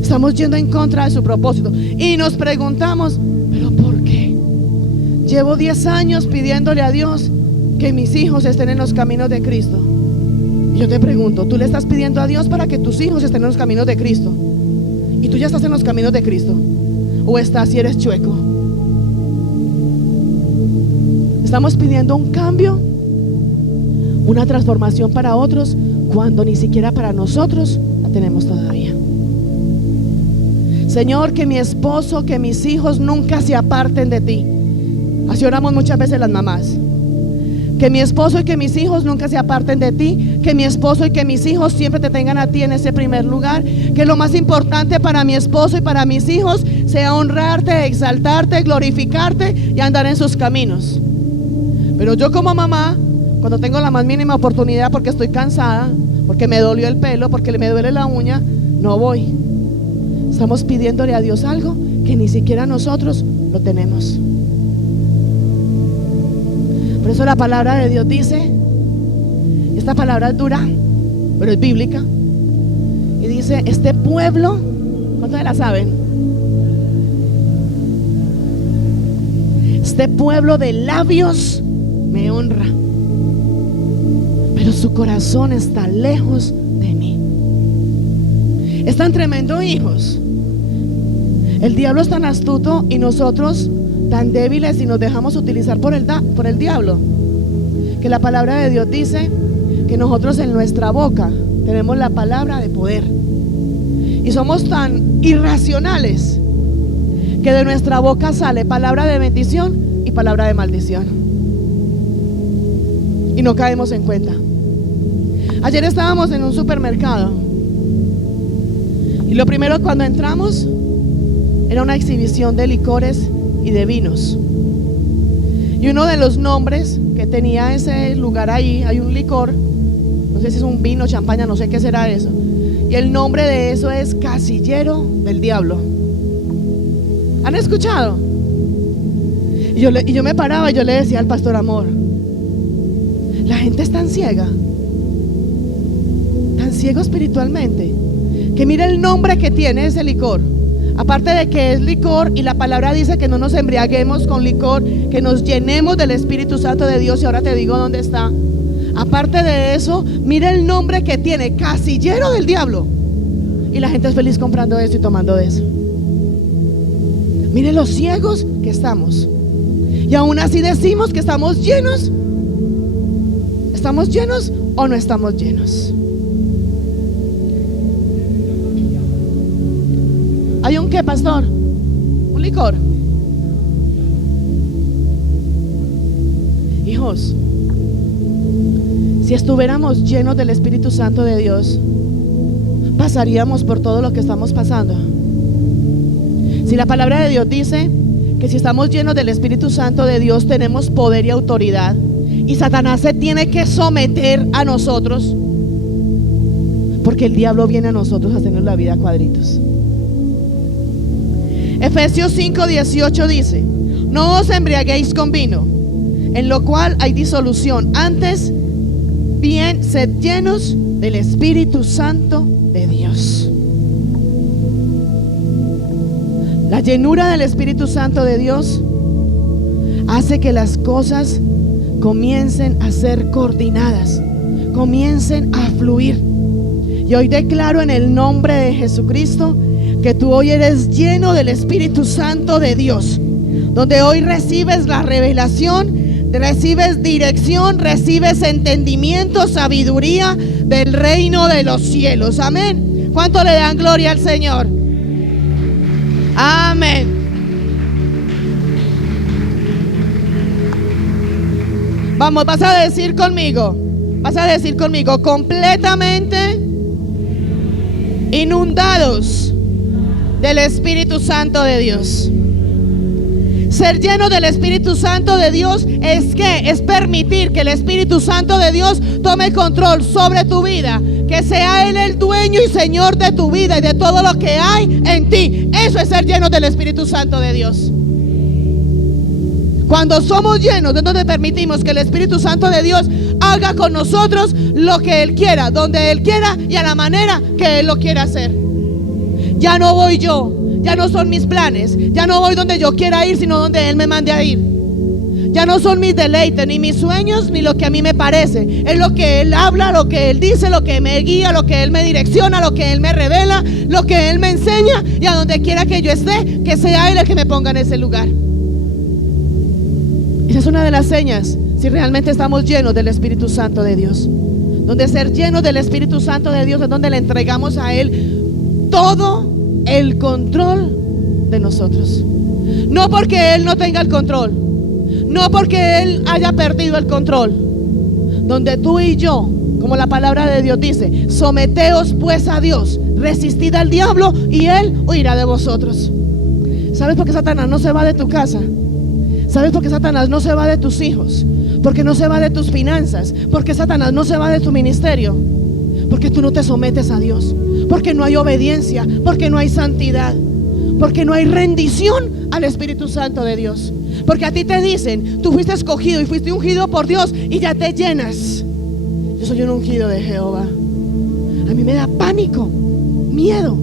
Estamos yendo en contra de su propósito. Y nos preguntamos, ¿pero por qué? Llevo 10 años pidiéndole a Dios que mis hijos estén en los caminos de Cristo. Y yo te pregunto, ¿tú le estás pidiendo a Dios para que tus hijos estén en los caminos de Cristo? ¿Y tú ya estás en los caminos de Cristo? ¿O estás y eres chueco? Estamos pidiendo un cambio, una transformación para otros, cuando ni siquiera para nosotros la tenemos todavía. Señor, que mi esposo, que mis hijos nunca se aparten de ti. Así oramos muchas veces las mamás. Que mi esposo y que mis hijos nunca se aparten de ti. Que mi esposo y que mis hijos siempre te tengan a ti en ese primer lugar. Que lo más importante para mi esposo y para mis hijos sea honrarte, exaltarte, glorificarte y andar en sus caminos. Pero yo como mamá, cuando tengo la más mínima oportunidad, porque estoy cansada, porque me dolió el pelo, porque me duele la uña, no voy. Estamos pidiéndole a Dios algo que ni siquiera nosotros lo tenemos. Por eso la palabra de Dios dice, esta palabra es dura, pero es bíblica, y dice, este pueblo, ¿cuántos la saben? Este pueblo de labios me honra, pero su corazón está lejos de mí. Es tan tremendo, hijos. El diablo es tan astuto y nosotros tan débiles y nos dejamos utilizar por el diablo, que la palabra de Dios dice que nosotros en nuestra boca tenemos la palabra de poder, y somos tan irracionales que de nuestra boca sale palabra de bendición y palabra de maldición, y no caemos en cuenta. Ayer estábamos en un supermercado y lo primero cuando entramos era una exhibición de licores y de vinos, y uno de los nombres que tenía ese lugar ahí, hay un licor, no sé si es un vino, champaña, no sé qué será eso, y el nombre de eso es Casillero del Diablo. ¿Han escuchado? Y yo me paraba y yo le decía al pastor Amor, la gente es tan ciega, tan ciego espiritualmente, que mira el nombre que tiene ese licor. Aparte de que es licor, y la palabra dice que no nos embriaguemos con licor, que nos llenemos del Espíritu Santo de Dios, y ahora te digo dónde está. Aparte de eso, mira el nombre que tiene, Casillero del Diablo, y la gente es feliz comprando eso y tomando de eso. Mire los ciegos que estamos, y aún así decimos que estamos llenos. ¿Estamos llenos o no estamos llenos? ¿Hay un qué, pastor? ¿Un licor? Hijos, si estuviéramos llenos del Espíritu Santo de Dios, pasaríamos por todo lo que estamos pasando. Si la palabra de Dios dice que si estamos llenos del Espíritu Santo de Dios tenemos poder y autoridad, y Satanás se tiene que someter a nosotros, porque el diablo viene a nosotros a hacernos la vida a cuadritos. Efesios 5:18 dice: no os embriaguéis con vino, en lo cual hay disolución, antes bien sed llenos del Espíritu Santo de Dios. La llenura del Espíritu Santo de Dios hace que las cosas comiencen a ser coordinadas, comiencen a fluir. Y hoy declaro en el nombre de Jesucristo que tú hoy eres lleno del Espíritu Santo de Dios, donde hoy recibes la revelación, recibes dirección, recibes entendimiento, sabiduría del reino de los cielos. Amén. ¿Cuánto le dan gloria al Señor? Amén. Vamos, vas a decir conmigo, completamente inundados del Espíritu Santo de Dios. Ser lleno del Espíritu Santo de Dios es permitir que el Espíritu Santo de Dios tome control sobre tu vida, que sea Él el dueño y Señor de tu vida y de todo lo que hay en ti. Eso es ser lleno del Espíritu Santo de Dios. Cuando somos llenos, de donde permitimos que el Espíritu Santo de Dios haga con nosotros lo que Él quiera, donde Él quiera y a la manera que Él lo quiera hacer. Ya no voy yo, ya no son mis planes, ya no voy donde yo quiera ir, sino donde Él me mande a ir. Ya no son mis deleites, ni mis sueños, ni lo que a mí me parece. Es lo que Él habla, lo que Él dice, lo que me guía, lo que Él me direcciona, lo que Él me revela, lo que Él me enseña. Y a donde quiera que yo esté, que sea Él el que me ponga en ese lugar. Esa es una de las señas, si realmente estamos llenos del Espíritu Santo de Dios. Donde ser llenos del Espíritu Santo de Dios es donde le entregamos a Él todo el control de nosotros. No porque Él no tenga el control, no porque Él haya perdido el control. Donde tú y yo, como la palabra de Dios dice, someteos pues a Dios, resistid al diablo y Él huirá de vosotros. ¿Sabes por qué Satanás no se va de tu casa? ¿Sabes por qué Satanás no se va de tus hijos? Porque no se va de tus finanzas. Porque Satanás no se va de tu ministerio. Porque tú no te sometes a Dios. Porque no hay obediencia. Porque no hay santidad. Porque no hay rendición al Espíritu Santo de Dios. Porque a ti te dicen, tú fuiste escogido y fuiste ungido por Dios y ya te llenas. Yo soy un ungido de Jehová. A mí me da pánico, miedo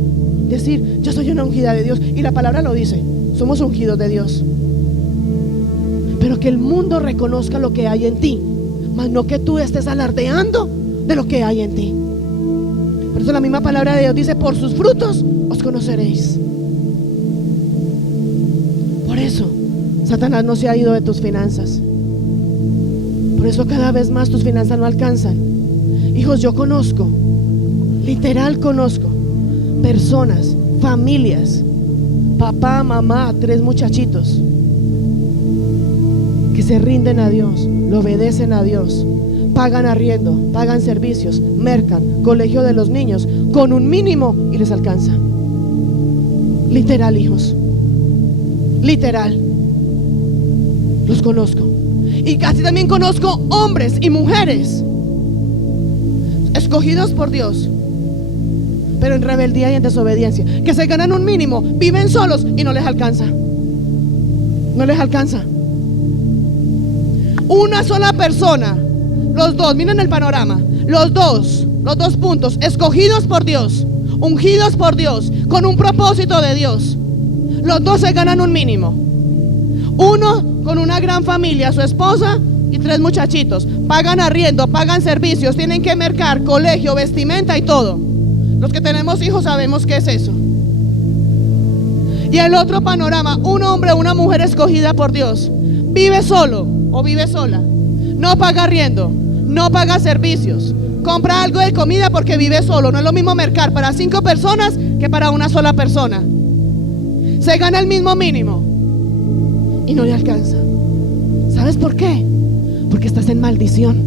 decir, yo soy una ungida de Dios. Y la palabra lo dice, somos ungidos de Dios. Pero que el mundo reconozca lo que hay en ti, más no que tú estés alardeando de lo que hay en ti. Por eso la misma palabra de Dios dice, por sus frutos os conoceréis. Por eso Satanás no se ha ido de tus finanzas. Por eso cada vez más tus finanzas no alcanzan. Hijos, yo conozco, literal conozco personas, familias, papá, mamá, 3 muchachitos que se rinden a Dios, le obedecen a Dios, pagan arriendo, pagan servicios, mercan, colegio de los niños, con un mínimo y les alcanza. Literal, hijos, literal, los conozco. Y casi también conozco hombres y mujeres escogidos por Dios, pero en rebeldía y en desobediencia, que se ganan un mínimo, viven solos y no les alcanza. No les alcanza. Una sola persona, los dos, miren el panorama, los dos puntos, escogidos por Dios, ungidos por Dios, con un propósito de Dios. Los dos se ganan un mínimo. Uno con una gran familia, su esposa y 3 muchachitos, pagan arriendo, pagan servicios, tienen que mercar, colegio, vestimenta y todo. Los que tenemos hijos sabemos qué es eso. Y el otro panorama, un hombre o una mujer escogida por Dios, vive solo o vive sola, no paga arriendo, no paga servicios, compra algo de comida porque vive solo. No es lo mismo mercar para 5 personas que para una sola persona. Se gana el mismo mínimo y no le alcanza. ¿Sabes por qué? Porque estás en maldición.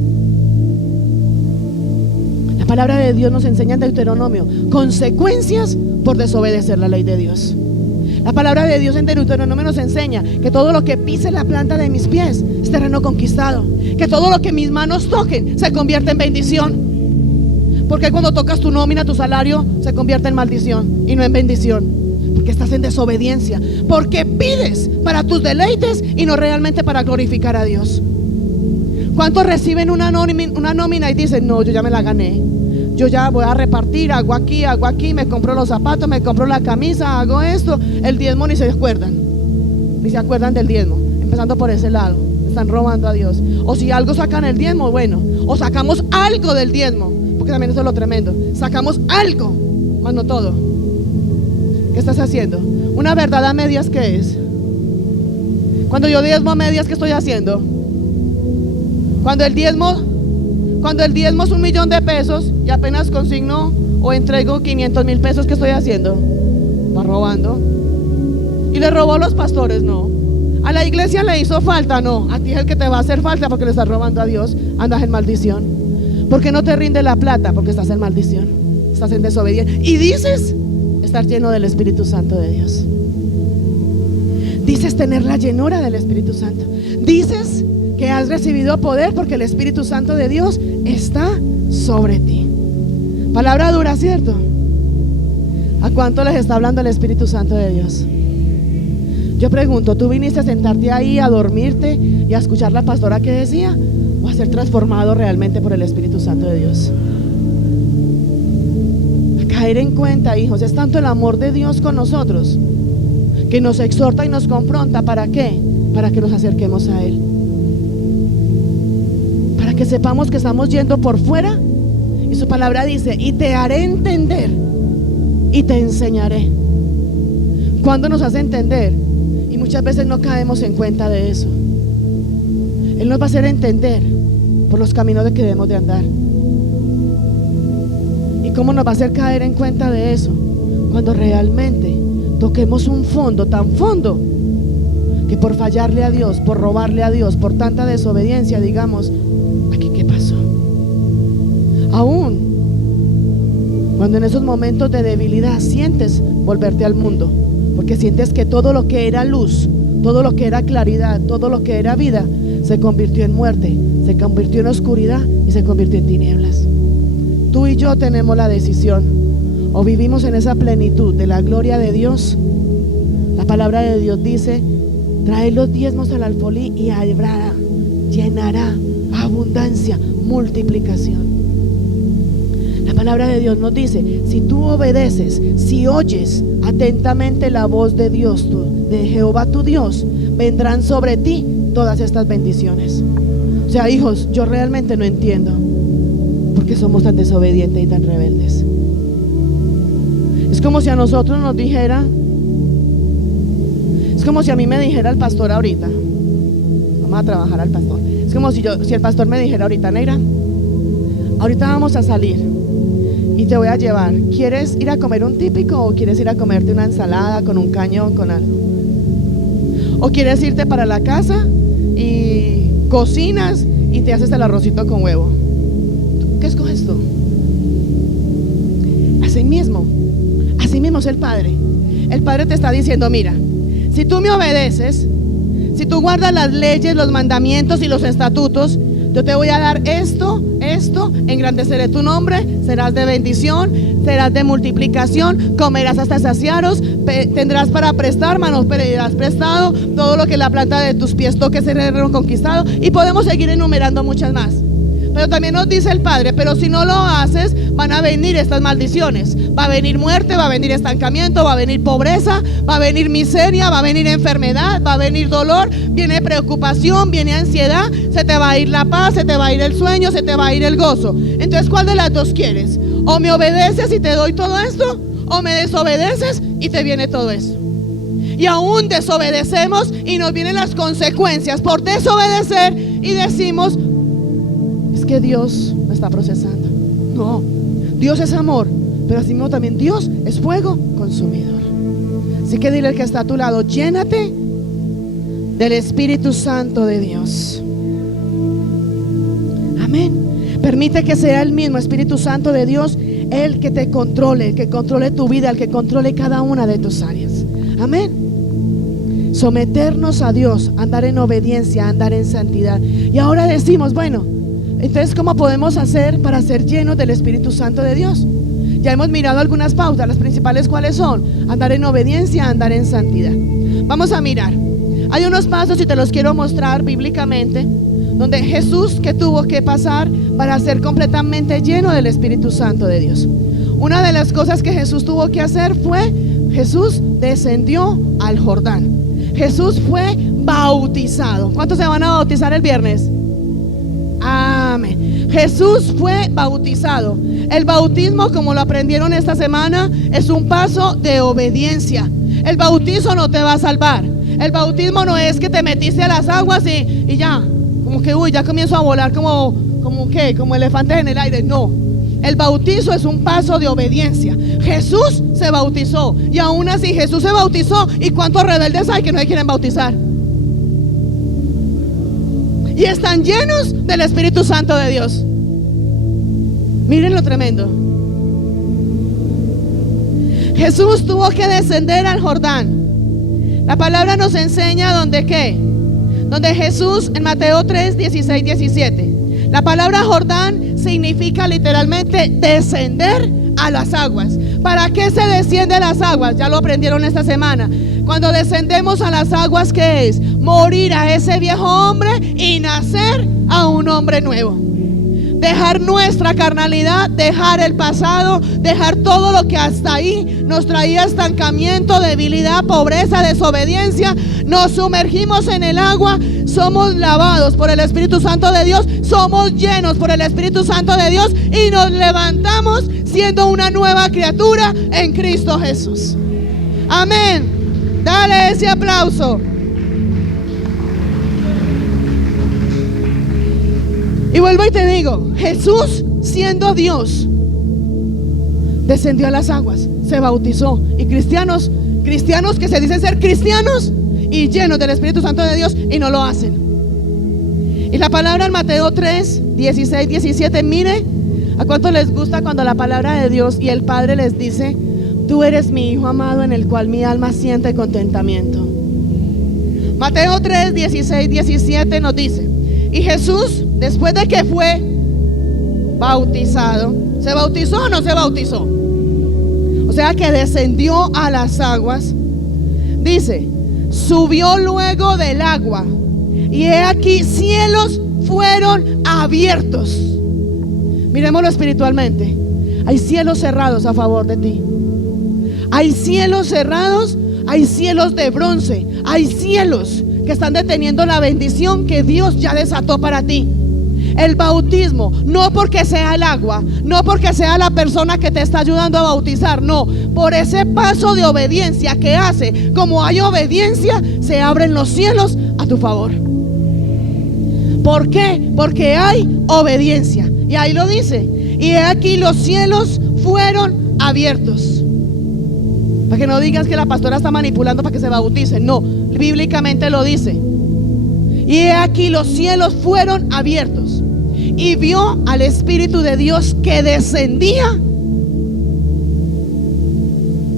La palabra de Dios nos enseña en Deuteronomio consecuencias por desobedecer la ley de Dios. La palabra de Dios en Deuteronomio nos enseña que todo lo que pise la planta de mis pies es terreno conquistado, que todo lo que mis manos toquen se convierte en bendición. Porque cuando tocas tu nómina, tu salario se convierte en maldición y no en bendición, porque estás en desobediencia, porque pides para tus deleites y no realmente para glorificar a Dios. ¿Cuántos reciben una nómina y dicen, no, yo ya me la gané, yo ya voy a repartir, hago aquí, me compro los zapatos, me compro la camisa, hago esto? El diezmo ni se acuerdan del diezmo, empezando por ese lado, están robando a Dios. O si algo sacan el diezmo, bueno, o sacamos algo del diezmo, porque también eso es lo tremendo, sacamos algo, más no todo. ¿Qué estás haciendo? Una verdad a medias, ¿qué es? Cuando yo diezmo a medias, ¿qué estoy haciendo? Cuando el diezmo es 1.000.000 de pesos y apenas consigno o entrego 500,000 pesos, ¿qué estoy haciendo? Va robando. ¿Y le robó a los pastores? No. ¿A la iglesia le hizo falta? No. A ti es el que te va a hacer falta porque le estás robando a Dios. Andas en maldición. ¿Por qué no te rinde la plata? Porque estás en maldición, estás en desobediencia. Y dices estar lleno del Espíritu Santo de Dios. Dices tener la llenura del Espíritu Santo. Dices que has recibido poder porque el Espíritu Santo de Dios está sobre ti. Palabra dura, ¿cierto? ¿A cuánto les está hablando el Espíritu Santo de Dios? Yo pregunto, ¿tú viniste a sentarte ahí, a dormirte y a escuchar la pastora que decía? ¿O a ser transformado realmente por el Espíritu Santo de Dios? A caer en cuenta, hijos, es tanto el amor de Dios con nosotros que nos exhorta y nos confronta. ¿Para qué? Para que nos acerquemos a Él, para que sepamos que estamos yendo por fuera. Y su palabra dice: y te haré entender y te enseñaré. ¿Cuándo nos hace entender? Y muchas veces no caemos en cuenta de eso. Él nos va a hacer entender por los caminos de que debemos de andar. ¿Y cómo nos va a hacer caer en cuenta de eso? Cuando realmente toquemos un fondo tan fondo que por fallarle a Dios, por robarle a Dios, por tanta desobediencia, digamos: ¿aquí qué pasó? Aún cuando en esos momentos de debilidad sientes volverte al mundo, porque sientes que todo lo que era luz, todo lo que era claridad, todo lo que era vida, se convirtió en muerte, se convirtió en oscuridad y se convirtió en tinieblas. Tú y yo tenemos la decisión: o vivimos en esa plenitud de la gloria de Dios. La palabra de Dios dice: trae los diezmos al alfolí y habrá, llenará, abundancia, multiplicación. La palabra de Dios nos dice: si tú obedeces, si oyes atentamente la voz de Dios, de Jehová tu Dios, vendrán sobre ti todas estas bendiciones. O sea, hijos, yo realmente no entiendo por qué somos tan desobedientes y tan rebeldes. Es como si a nosotros nos dijera, es como si a mí me dijera el pastor ahorita: vamos a trabajar al pastor. Es como si el pastor me dijera ahorita: negra, ahorita vamos a salir y te voy a llevar. ¿Quieres ir a comer un típico o quieres ir a comerte una ensalada con un cañón, con algo? ¿O quieres irte para la casa y cocinas y te haces el arrocito con huevo? ¿Qué escoges tú? Así mismo es el Padre. El Padre te está diciendo: mira, si tú me obedeces, si tú guardas las leyes, los mandamientos y los estatutos, yo te voy a dar esto, engrandeceré tu nombre, serás de bendición, serás de multiplicación, comerás hasta saciaros, tendrás para prestar, manos pedirás prestado, todo lo que la planta de tus pies toque será reconquistado. Y podemos seguir enumerando muchas más. Pero también nos dice el Padre: pero si no lo haces, van a venir estas maldiciones. Va a venir muerte, va a venir estancamiento, va a venir pobreza, va a venir miseria, va a venir enfermedad, va a venir dolor, viene preocupación, viene ansiedad, se te va a ir la paz, se te va a ir el sueño, se te va a ir el gozo. Entonces, ¿cuál de las dos quieres? ¿O me obedeces y te doy todo esto? ¿O me desobedeces y te viene todo eso? Y aún desobedecemos y nos vienen las consecuencias por desobedecer y decimos: es que Dios me está procesando. No, Dios es amor, pero así mismo también Dios es fuego consumidor. Así que dile al que está a tu lado: llénate del Espíritu Santo de Dios. Amén. Permite que sea el mismo Espíritu Santo de Dios el que te controle, el que controle tu vida, el que controle cada una de tus áreas. Amén. Someternos a Dios, andar en obediencia, andar en santidad. Y ahora decimos: bueno, entonces, ¿cómo podemos hacer para ser llenos del Espíritu Santo de Dios? Ya hemos mirado algunas pautas, las principales, ¿cuáles son? Andar en obediencia, andar en santidad. Vamos a mirar. Hay unos pasos y te los quiero mostrar bíblicamente, donde Jesús, ¿qué tuvo que pasar para ser completamente lleno del Espíritu Santo de Dios? Una de las cosas que Jesús tuvo que hacer fue: Jesús descendió al Jordán. Jesús fue bautizado. ¿Cuántos se van a bautizar el viernes? Amén. Jesús fue bautizado. El bautismo, como lo aprendieron esta semana, es un paso de obediencia. El bautizo no te va a salvar. El bautismo no es que te metiste a las aguas y ya, como que ya comienzo a volar como elefantes en el aire. No, el bautizo es un paso de obediencia. Jesús se bautizó y aún así Jesús se bautizó. ¿Y cuántos rebeldes hay que no se quieren bautizar? Y están llenos del Espíritu Santo de Dios. Miren lo tremendo. Jesús tuvo que descender al Jordán. La palabra nos enseña donde Jesús en Mateo 3, 16, 17. La palabra Jordán significa literalmente descender a las aguas. ¿Para qué se desciende a las aguas? Ya lo aprendieron esta semana. Cuando descendemos a las aguas, ¿qué es? Morir a ese viejo hombre y nacer a un hombre nuevo. Dejar nuestra carnalidad, dejar el pasado, dejar todo lo que hasta ahí nos traía estancamiento, debilidad, pobreza, desobediencia. Nos sumergimos en el agua, somos lavados por el Espíritu Santo de Dios, somos llenos por el Espíritu Santo de Dios y nos levantamos siendo una nueva criatura en Cristo Jesús. Amén. Dale ese aplauso. Y vuelvo y te digo, Jesús, siendo Dios, descendió a las aguas, se bautizó. Y cristianos que se dicen ser cristianos y llenos del Espíritu Santo de Dios y no lo hacen. Y la palabra en Mateo 3, 16, 17, mire, ¿a cuánto les gusta cuando la palabra de Dios y el Padre les dice: tú eres mi Hijo amado en el cual mi alma siente contentamiento? Mateo 3, 16, 17 nos dice: y Jesús, después de que fue bautizado, ¿se bautizó o no se bautizó? O sea que descendió a las aguas. Dice: subió luego del agua, y he aquí cielos fueron abiertos. Miremoslo espiritualmente. Hay cielos cerrados a favor de ti. Hay cielos cerrados, hay cielos de bronce, hay cielos que están deteniendo la bendición que Dios ya desató para ti. El bautismo, no porque sea el agua, no porque sea la persona que te está ayudando a bautizar, no, por ese paso de obediencia que hace. Como hay obediencia, se abren los cielos a tu favor. ¿Por qué? Porque hay obediencia. Y ahí lo dice: y he aquí los cielos fueron abiertos. Para que no digas que la pastora está manipulando para que se bauticen. No, bíblicamente lo dice. Y he aquí los cielos fueron abiertos, y vio al Espíritu de Dios que descendía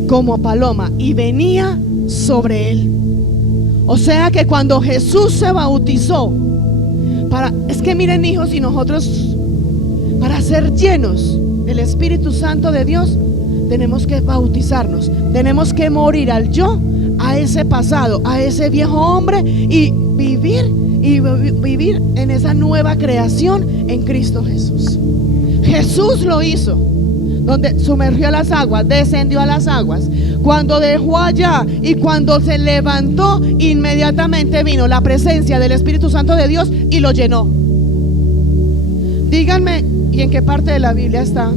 como paloma y venía sobre él. O sea que cuando Jesús se bautizó, es que miren, hijos, y nosotros, para ser llenos del Espíritu Santo de Dios, tenemos que bautizarnos, tenemos que morir al yo, a ese pasado, a ese viejo hombre, y vivir en esa nueva creación en Cristo Jesús. Jesús lo hizo, donde sumergió las aguas, descendió a las aguas. Cuando dejó allá y cuando se levantó, inmediatamente vino la presencia del Espíritu Santo de Dios y lo llenó. Díganme, ¿y en qué parte de la Biblia está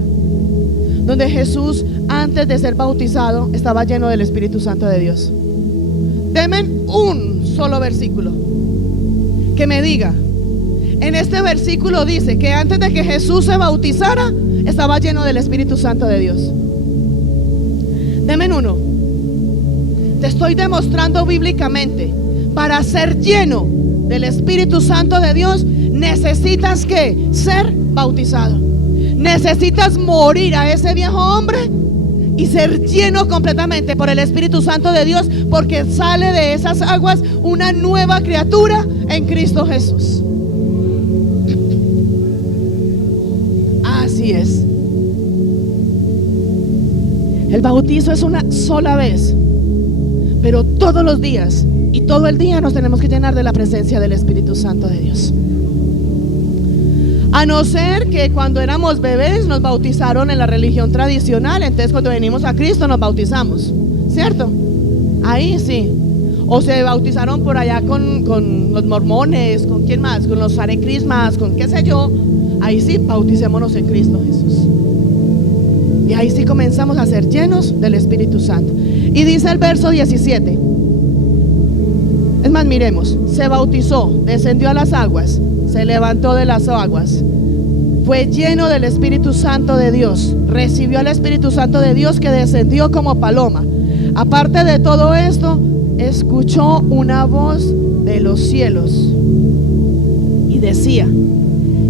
donde Jesús, antes de ser bautizado, estaba lleno del Espíritu Santo de Dios? Denme un solo versículo que me diga: en este versículo dice que antes de que Jesús se bautizara, estaba lleno del Espíritu Santo de Dios. Denme uno. Te estoy demostrando bíblicamente, para ser lleno del Espíritu Santo de Dios, necesitas que ser bautizado. Necesitas morir a ese viejo hombre y ser lleno completamente por el Espíritu Santo de Dios, porque sale de esas aguas una nueva criatura en Cristo Jesús. Así es. El bautizo es una sola vez, pero todos los días y todo el día nos tenemos que llenar de la presencia del Espíritu Santo de Dios. A no ser que cuando éramos bebés nos bautizaron en la religión tradicional, entonces cuando venimos a Cristo nos bautizamos, ¿cierto? Ahí sí. O se bautizaron por allá con los mormones, ¿con quién más? Con los Hare Krishnas, con qué sé yo. Ahí sí, bauticémonos en Cristo Jesús. Y ahí sí comenzamos a ser llenos del Espíritu Santo. Y dice el verso 17: Es más, miremos, se bautizó, descendió a las aguas, se levantó de las aguas, fue lleno del Espíritu Santo de Dios, recibió al Espíritu Santo de Dios que descendió como paloma. Aparte de todo esto, escuchó una voz de los cielos y decía: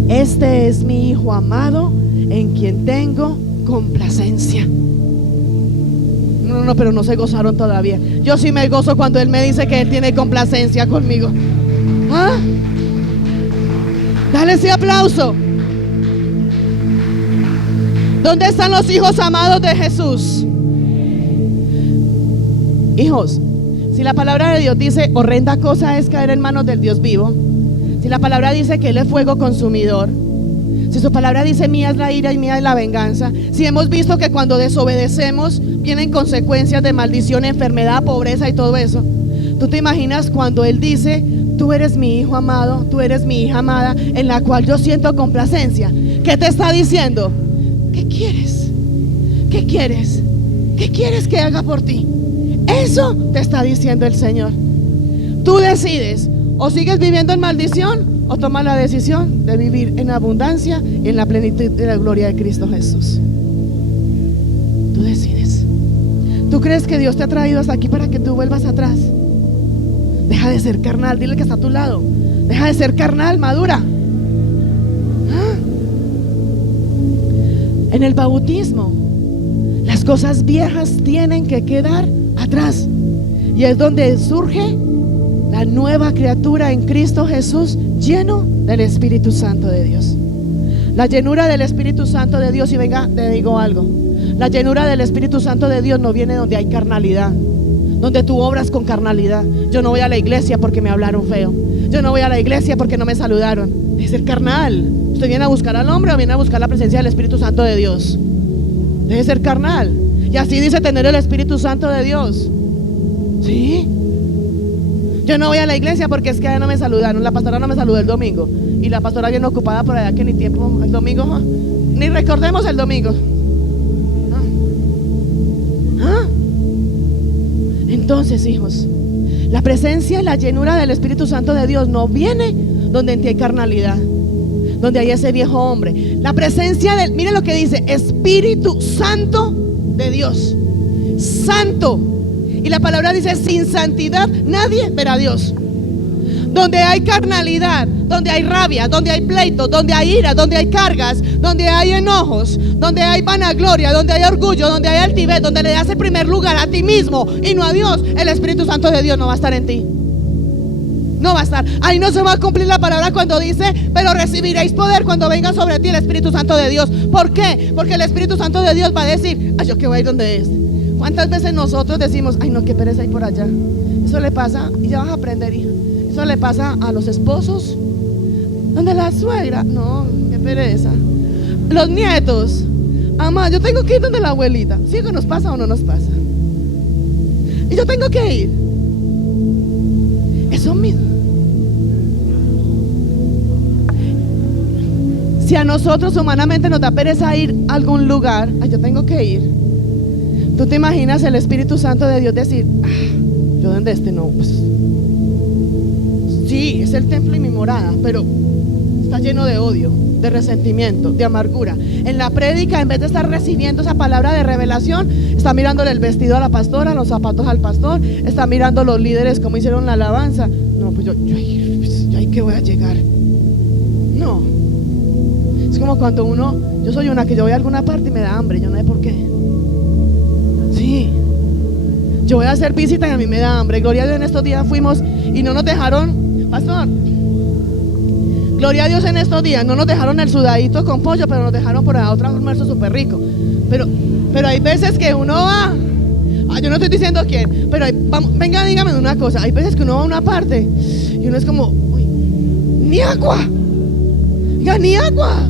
este es mi Hijo amado, en quien tengo complacencia. No, pero no se gozaron todavía. Yo sí me gozo cuando Él me dice que Él tiene complacencia conmigo. ¿Ah? Dale ese aplauso. ¿Dónde están los hijos amados de Jesús? Hijos, si la palabra de Dios dice horrenda cosa es caer en manos del Dios vivo, si la palabra dice que Él es fuego consumidor, si su palabra dice mía es la ira y mía es la venganza, si hemos visto que cuando desobedecemos vienen consecuencias de maldición, enfermedad, pobreza y todo eso, ¿tú te imaginas cuando Él dice tú eres mi hijo amado, tú eres mi hija amada, en la cual yo siento complacencia? ¿Qué te está diciendo? ¿Qué quieres? ¿Qué quieres? ¿Qué quieres que haga por ti? Eso te está diciendo el Señor. Tú decides, o sigues viviendo en maldición o tomas la decisión de vivir en abundancia y en la plenitud de la gloria de Cristo Jesús. Tú decides. ¿Tú crees que Dios te ha traído hasta aquí para que tú vuelvas atrás? Deja de ser carnal, dile que está a tu lado. Deja de ser carnal, madura. En el bautismo, las cosas viejas tienen que quedar atrás. Y es donde surge la nueva criatura en Cristo Jesús, lleno del Espíritu Santo de Dios. La llenura del Espíritu Santo de Dios, y venga, te digo algo, la llenura del Espíritu Santo de Dios no viene donde hay carnalidad, donde tú obras con carnalidad. Yo no voy a la iglesia porque me hablaron feo. Yo no voy a la iglesia porque no me saludaron. Es ser carnal. ¿Usted viene a buscar al hombre o viene a buscar la presencia del Espíritu Santo de Dios? Debe ser carnal. Y así dice tener el Espíritu Santo de Dios. ¿Sí? Yo no voy a la iglesia porque es que allá no me saludaron. La pastora no me saludó el domingo. Y la pastora viene ocupada por allá que ni tiempo el domingo. Ni recordemos el domingo. Entonces, hijos, la presencia y la llenura del Espíritu Santo de Dios no viene donde en ti hay carnalidad, donde hay ese viejo hombre. La presencia del, mire lo que dice, Espíritu Santo de Dios, santo. Y la palabra dice, sin santidad nadie verá a Dios. Donde hay carnalidad, donde hay rabia, donde hay pleito, donde hay ira, donde hay cargas, donde hay enojos, donde hay vanagloria, donde hay orgullo, donde hay altivez, donde le das el primer lugar a ti mismo y no a Dios, el Espíritu Santo de Dios no va a estar en ti. No va a estar. Ahí no se va a cumplir la palabra cuando dice, pero recibiréis poder cuando venga sobre ti el Espíritu Santo de Dios. ¿Por qué? Porque el Espíritu Santo de Dios va a decir, ay, yo que voy a ir donde es. ¿Cuántas veces nosotros decimos, ay no, qué pereza ir por allá? Eso le pasa, y ya vas a aprender, hija. Eso le pasa a los esposos, donde la suegra, no, qué pereza. Los nietos, mamá, yo tengo que ir donde la abuelita. ¿Sí que nos pasa o no nos pasa? Y yo tengo que ir. Eso mismo. Si a nosotros humanamente nos da pereza ir a algún lugar, ay, yo tengo que ir. ¿Tú te imaginas el Espíritu Santo de Dios decir, yo donde no, pues sí, es el templo y mi morada, pero está lleno de odio, de resentimiento, de amargura? En la prédica, en vez de estar recibiendo esa palabra de revelación, está mirándole el vestido a la pastora, los zapatos al pastor, está mirando los líderes cómo hicieron la alabanza. No, pues yo ahí que voy a llegar. No. Es como cuando yo soy una que yo voy a alguna parte y me da hambre, yo no sé por qué. Sí. Yo voy a hacer visita y a mí me da hambre. Gloria a Dios, en estos días fuimos y no nos dejaron, pastor, gloria a Dios, en estos días no nos dejaron el sudadito con pollo, pero nos dejaron por otro almuerzo súper rico. Pero hay veces que uno va, yo no estoy diciendo quién, pero vamos, venga, dígame una cosa. Hay veces que uno va a una parte y uno es como, uy, ni agua, ya, ni agua,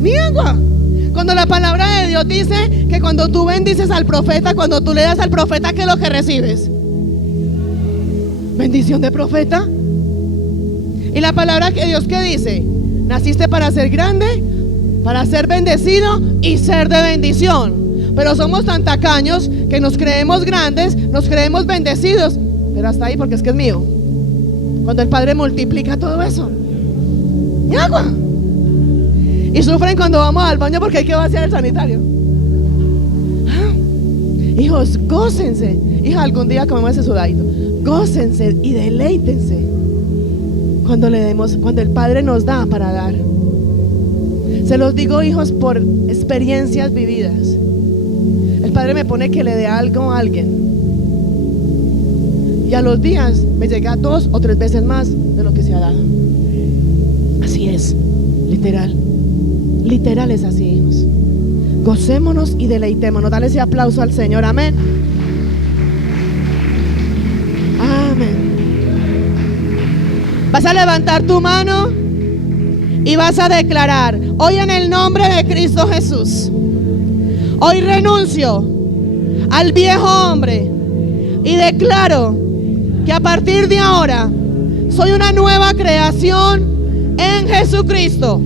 ni agua. Cuando la palabra de Dios dice que cuando tú bendices al profeta, cuando tú le das al profeta, ¿qué es lo que recibes? Bendición de profeta. Y la palabra de Dios, ¿qué dice? Naciste para ser grande, para ser bendecido y ser de bendición. Pero somos tan tacaños que nos creemos grandes, nos creemos bendecidos pero hasta ahí porque es que es mío. Cuando el Padre multiplica todo eso, y agua. Y sufren cuando vamos al baño porque hay que vaciar el sanitario. Hijos, gócense. Hija, algún día comemos ese sudadito. Gócense y deleítense cuando el Padre nos da para dar. Se los digo, hijos, por experiencias vividas. El Padre me pone que le dé algo a alguien, y a los días me llega 2 o 3 veces más de lo que se ha dado. Así es, literal. Literal es así, hijos. Gocémonos y deleitémonos. Dale ese aplauso al Señor. Amén. Amén. Vas a levantar tu mano y vas a declarar: hoy en el nombre de Cristo Jesús, hoy renuncio al viejo hombre y declaro que a partir de ahora soy una nueva creación en Jesucristo,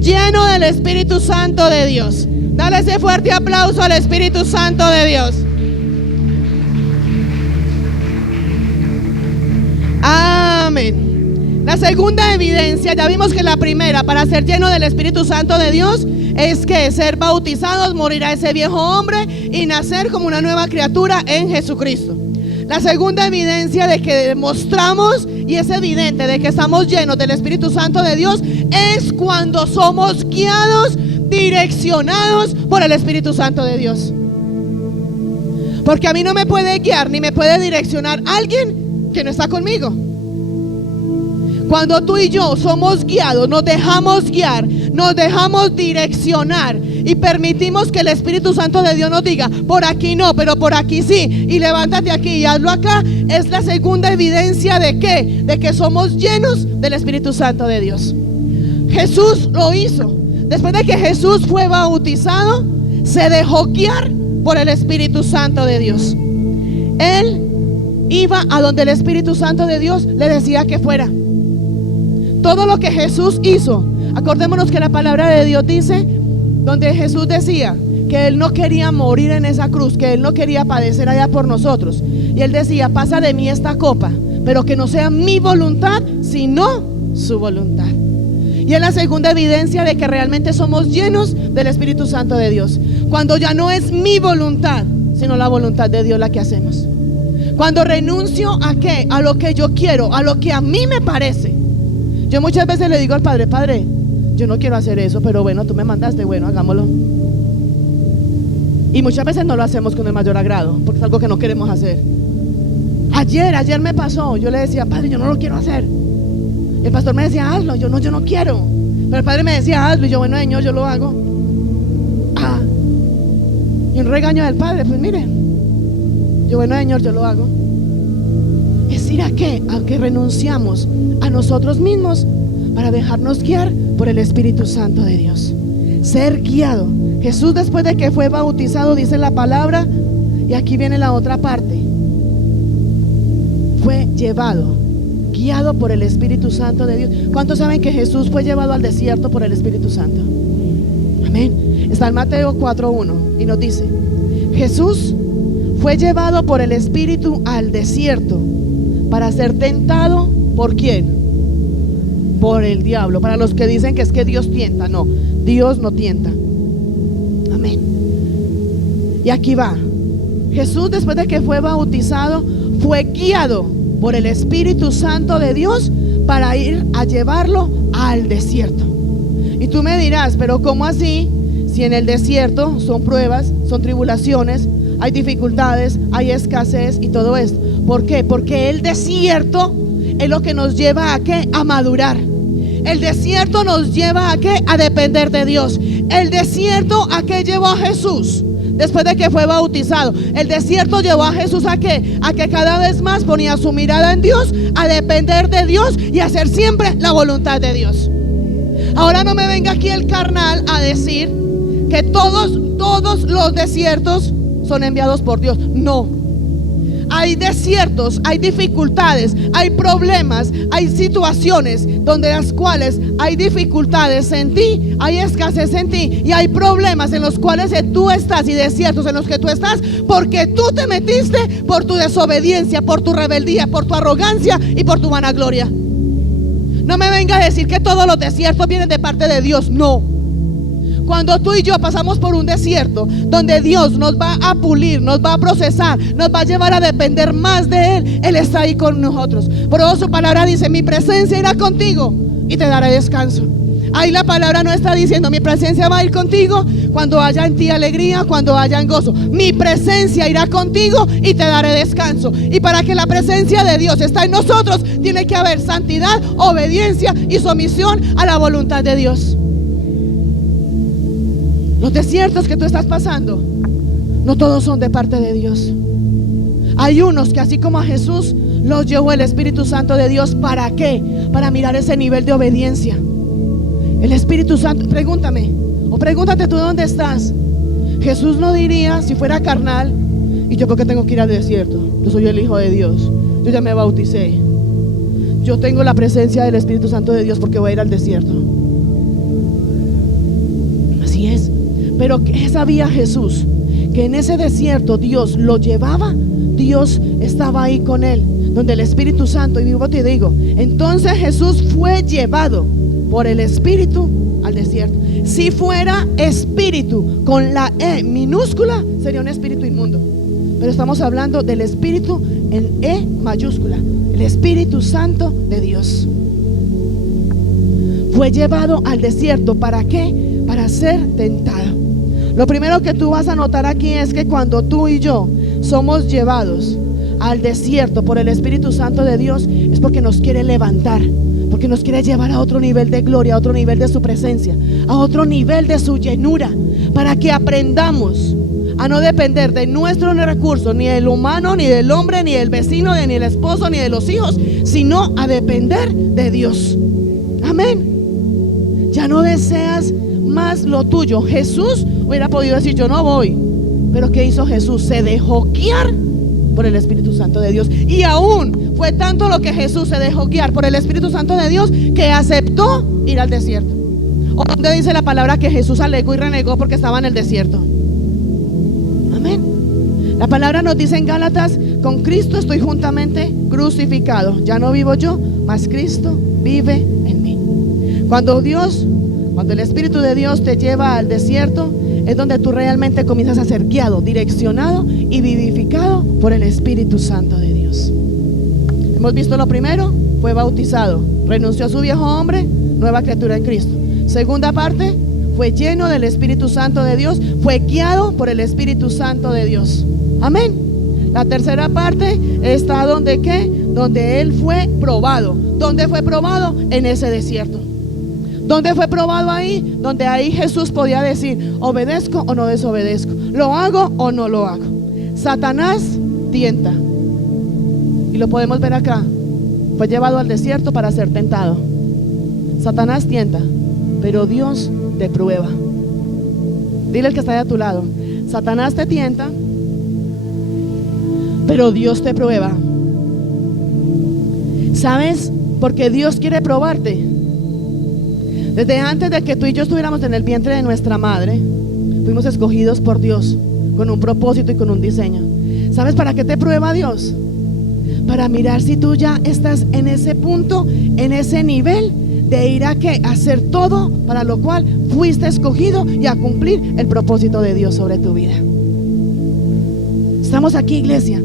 lleno del Espíritu Santo de Dios. Dale ese fuerte aplauso al Espíritu Santo de Dios. Amén. La segunda evidencia, ya vimos que la primera, para ser lleno del Espíritu Santo de Dios, es que ser bautizados, morir a ese viejo hombre y nacer como una nueva criatura en Jesucristo. La segunda evidencia de que demostramos y es evidente de que estamos llenos del Espíritu Santo de Dios es cuando somos guiados, direccionados por el Espíritu Santo de Dios. Porque a mí no me puede guiar ni me puede direccionar alguien que no está conmigo. Cuando tú y yo somos guiados, nos dejamos guiar, nos dejamos direccionar y permitimos que el Espíritu Santo de Dios nos diga: por aquí no, pero por aquí sí, y levántate aquí y hazlo acá, es la segunda evidencia de ¿qué? De que somos llenos del Espíritu Santo de Dios. Jesús lo hizo. Después de que Jesús fue bautizado, se dejó guiar por el Espíritu Santo de Dios. Él iba a donde el Espíritu Santo de Dios le decía que fuera. Todo lo que Jesús hizo, acordémonos que la palabra de Dios dice, donde Jesús decía que Él no quería morir en esa cruz, que Él no quería padecer allá por nosotros. Y Él decía: pasa de mí esta copa, pero que no sea mi voluntad, sino su voluntad. Y es la segunda evidencia de que realmente somos llenos del Espíritu Santo de Dios. Cuando ya no es mi voluntad, sino la voluntad de Dios la que hacemos. Cuando renuncio a ¿qué? A lo que yo quiero, a lo que a mí me parece. Yo muchas veces le digo al Padre: Padre, yo no quiero hacer eso, pero bueno, tú me mandaste, bueno, hagámoslo. Y muchas veces no lo hacemos con el mayor agrado, porque es algo que no queremos hacer. Ayer me pasó, yo le decía: Padre, yo no lo quiero hacer. Y el pastor me decía: hazlo. Yo no quiero. Pero el Padre me decía: hazlo. Y yo: bueno, Señor, yo lo hago. Y un regaño del Padre: pues mire, yo: bueno, Señor, yo lo hago. Es decir, ¿a qué? A que renunciamos a nosotros mismos para dejarnos guiar por el Espíritu Santo de Dios. Ser guiado. Jesús, después de que fue bautizado, dice la palabra, y aquí viene la otra parte, fue llevado, guiado por el Espíritu Santo de Dios. ¿Cuántos saben que Jesús fue llevado al desierto por el Espíritu Santo? Amén. Está en Mateo 4:1 y nos dice: Jesús fue llevado por el Espíritu al desierto para ser tentado. ¿Por quién? Por el diablo. Para los que dicen que es que Dios tienta, no, Dios no tienta. Amén. Y aquí va. Jesús, después de que fue bautizado, fue guiado por el Espíritu Santo de Dios para ir a llevarlo al desierto. Y tú me dirás: pero ¿cómo así? Si en el desierto son pruebas, son tribulaciones, hay dificultades, hay escasez y todo esto. ¿Por qué? Porque el desierto es lo que nos lleva a ¿qué? A madurar. El desierto nos lleva a ¿qué? A depender de Dios. El desierto ¿a qué llevó a Jesús? Después de que fue bautizado, el desierto llevó a Jesús ¿a qué? A que cada vez más ponía su mirada en Dios, a depender de Dios y a hacer siempre la voluntad de Dios. Ahora no me venga aquí el carnal a decir que todos los desiertos son enviados por Dios. No. hay desiertos, hay dificultades, hay problemas, hay situaciones donde las cuales hay dificultades en ti, hay escasez en ti y hay problemas en los cuales tú estás y desiertos en los que tú estás porque tú te metiste por tu desobediencia, por tu rebeldía, por tu arrogancia y por tu vanagloria. No me venga a decir que todos los desiertos vienen de parte de Dios. No. Cuando tú y yo pasamos por un desierto donde Dios nos va a pulir, nos va a procesar, nos va a llevar a depender más de Él, Él está ahí con nosotros. Por eso su palabra dice: mi presencia irá contigo y te daré descanso. Ahí la palabra no está diciendo: mi presencia va a ir contigo cuando haya en ti alegría, cuando haya en gozo. Mi presencia irá contigo y te daré descanso. Y para que la presencia de Dios esté en nosotros, tiene que haber santidad, obediencia y sumisión a la voluntad de Dios. Los desiertos que tú estás pasando, no todos son de parte de Dios. Hay unos que, así como a Jesús, los llevó el Espíritu Santo de Dios. ¿Para qué? Para mirar ese nivel de obediencia. El Espíritu Santo, pregúntame, o pregúntate tú dónde estás. Jesús no diría, si fuera carnal: ¿y yo por qué tengo que ir al desierto? Yo soy el Hijo de Dios, yo ya me bauticé, yo tengo la presencia del Espíritu Santo de Dios porque voy a ir al desierto. Así es. Pero ¿qué sabía Jesús? Que en ese desierto Dios lo llevaba, Dios estaba ahí con él, donde el Espíritu Santo, y vivo te digo, entonces Jesús fue llevado por el Espíritu al desierto. Si fuera espíritu con la E minúscula, sería un espíritu inmundo. Pero estamos hablando del Espíritu en E mayúscula, el Espíritu Santo de Dios. Fue llevado al desierto. ¿Para qué? Para ser tentado. Lo primero que tú vas a notar aquí es que cuando tú y yo somos llevados al desierto por el Espíritu Santo de Dios, es porque nos quiere levantar, porque nos quiere llevar a otro nivel de gloria, a otro nivel de su presencia, a otro nivel de su llenura, para que aprendamos a no depender de nuestros recursos, ni del humano, ni del hombre, ni del vecino, ni del esposo, ni de los hijos, sino a depender de Dios. Amén. Ya no deseas más lo tuyo. Jesús hubiera podido decir: yo no voy. Pero ¿qué hizo Jesús? Se dejó guiar por el Espíritu Santo de Dios. Y aún fue tanto lo que Jesús se dejó guiar por el Espíritu Santo de Dios, que aceptó ir al desierto. ¿O dónde dice la palabra que Jesús alegó y renegó porque estaba en el desierto? Amén. La palabra nos dice en Gálatas: con Cristo estoy juntamente crucificado. Ya no vivo yo, mas Cristo vive en mí. Cuando el Espíritu de Dios te lleva al desierto, es donde tú realmente comienzas a ser guiado, direccionado y vivificado por el Espíritu Santo de Dios. Hemos visto lo primero: fue bautizado, renunció a su viejo hombre, nueva criatura en Cristo. Segunda parte: fue lleno del Espíritu Santo de Dios, fue guiado por el Espíritu Santo de Dios. Amén. La tercera parte está donde ¿qué? Donde él fue probado. ¿Dónde fue probado? En ese desierto. ¿Dónde fue probado? Ahí, donde ahí Jesús podía decir: obedezco o no desobedezco, lo hago o no lo hago. Satanás tienta, y lo podemos ver acá. Fue llevado al desierto para ser tentado. Satanás tienta, pero Dios te prueba. Dile al que está de a tu lado: Satanás te tienta, pero Dios te prueba. ¿Sabes? Porque Dios quiere probarte. Desde antes de que tú y yo estuviéramos en el vientre de nuestra madre, fuimos escogidos por Dios con un propósito y con un diseño. ¿Sabes para qué te prueba Dios? Para mirar si tú ya estás en ese punto, en ese nivel de ir a ¿qué? A hacer todo para lo cual fuiste escogido y a cumplir el propósito de Dios sobre tu vida. Estamos aquí, iglesia,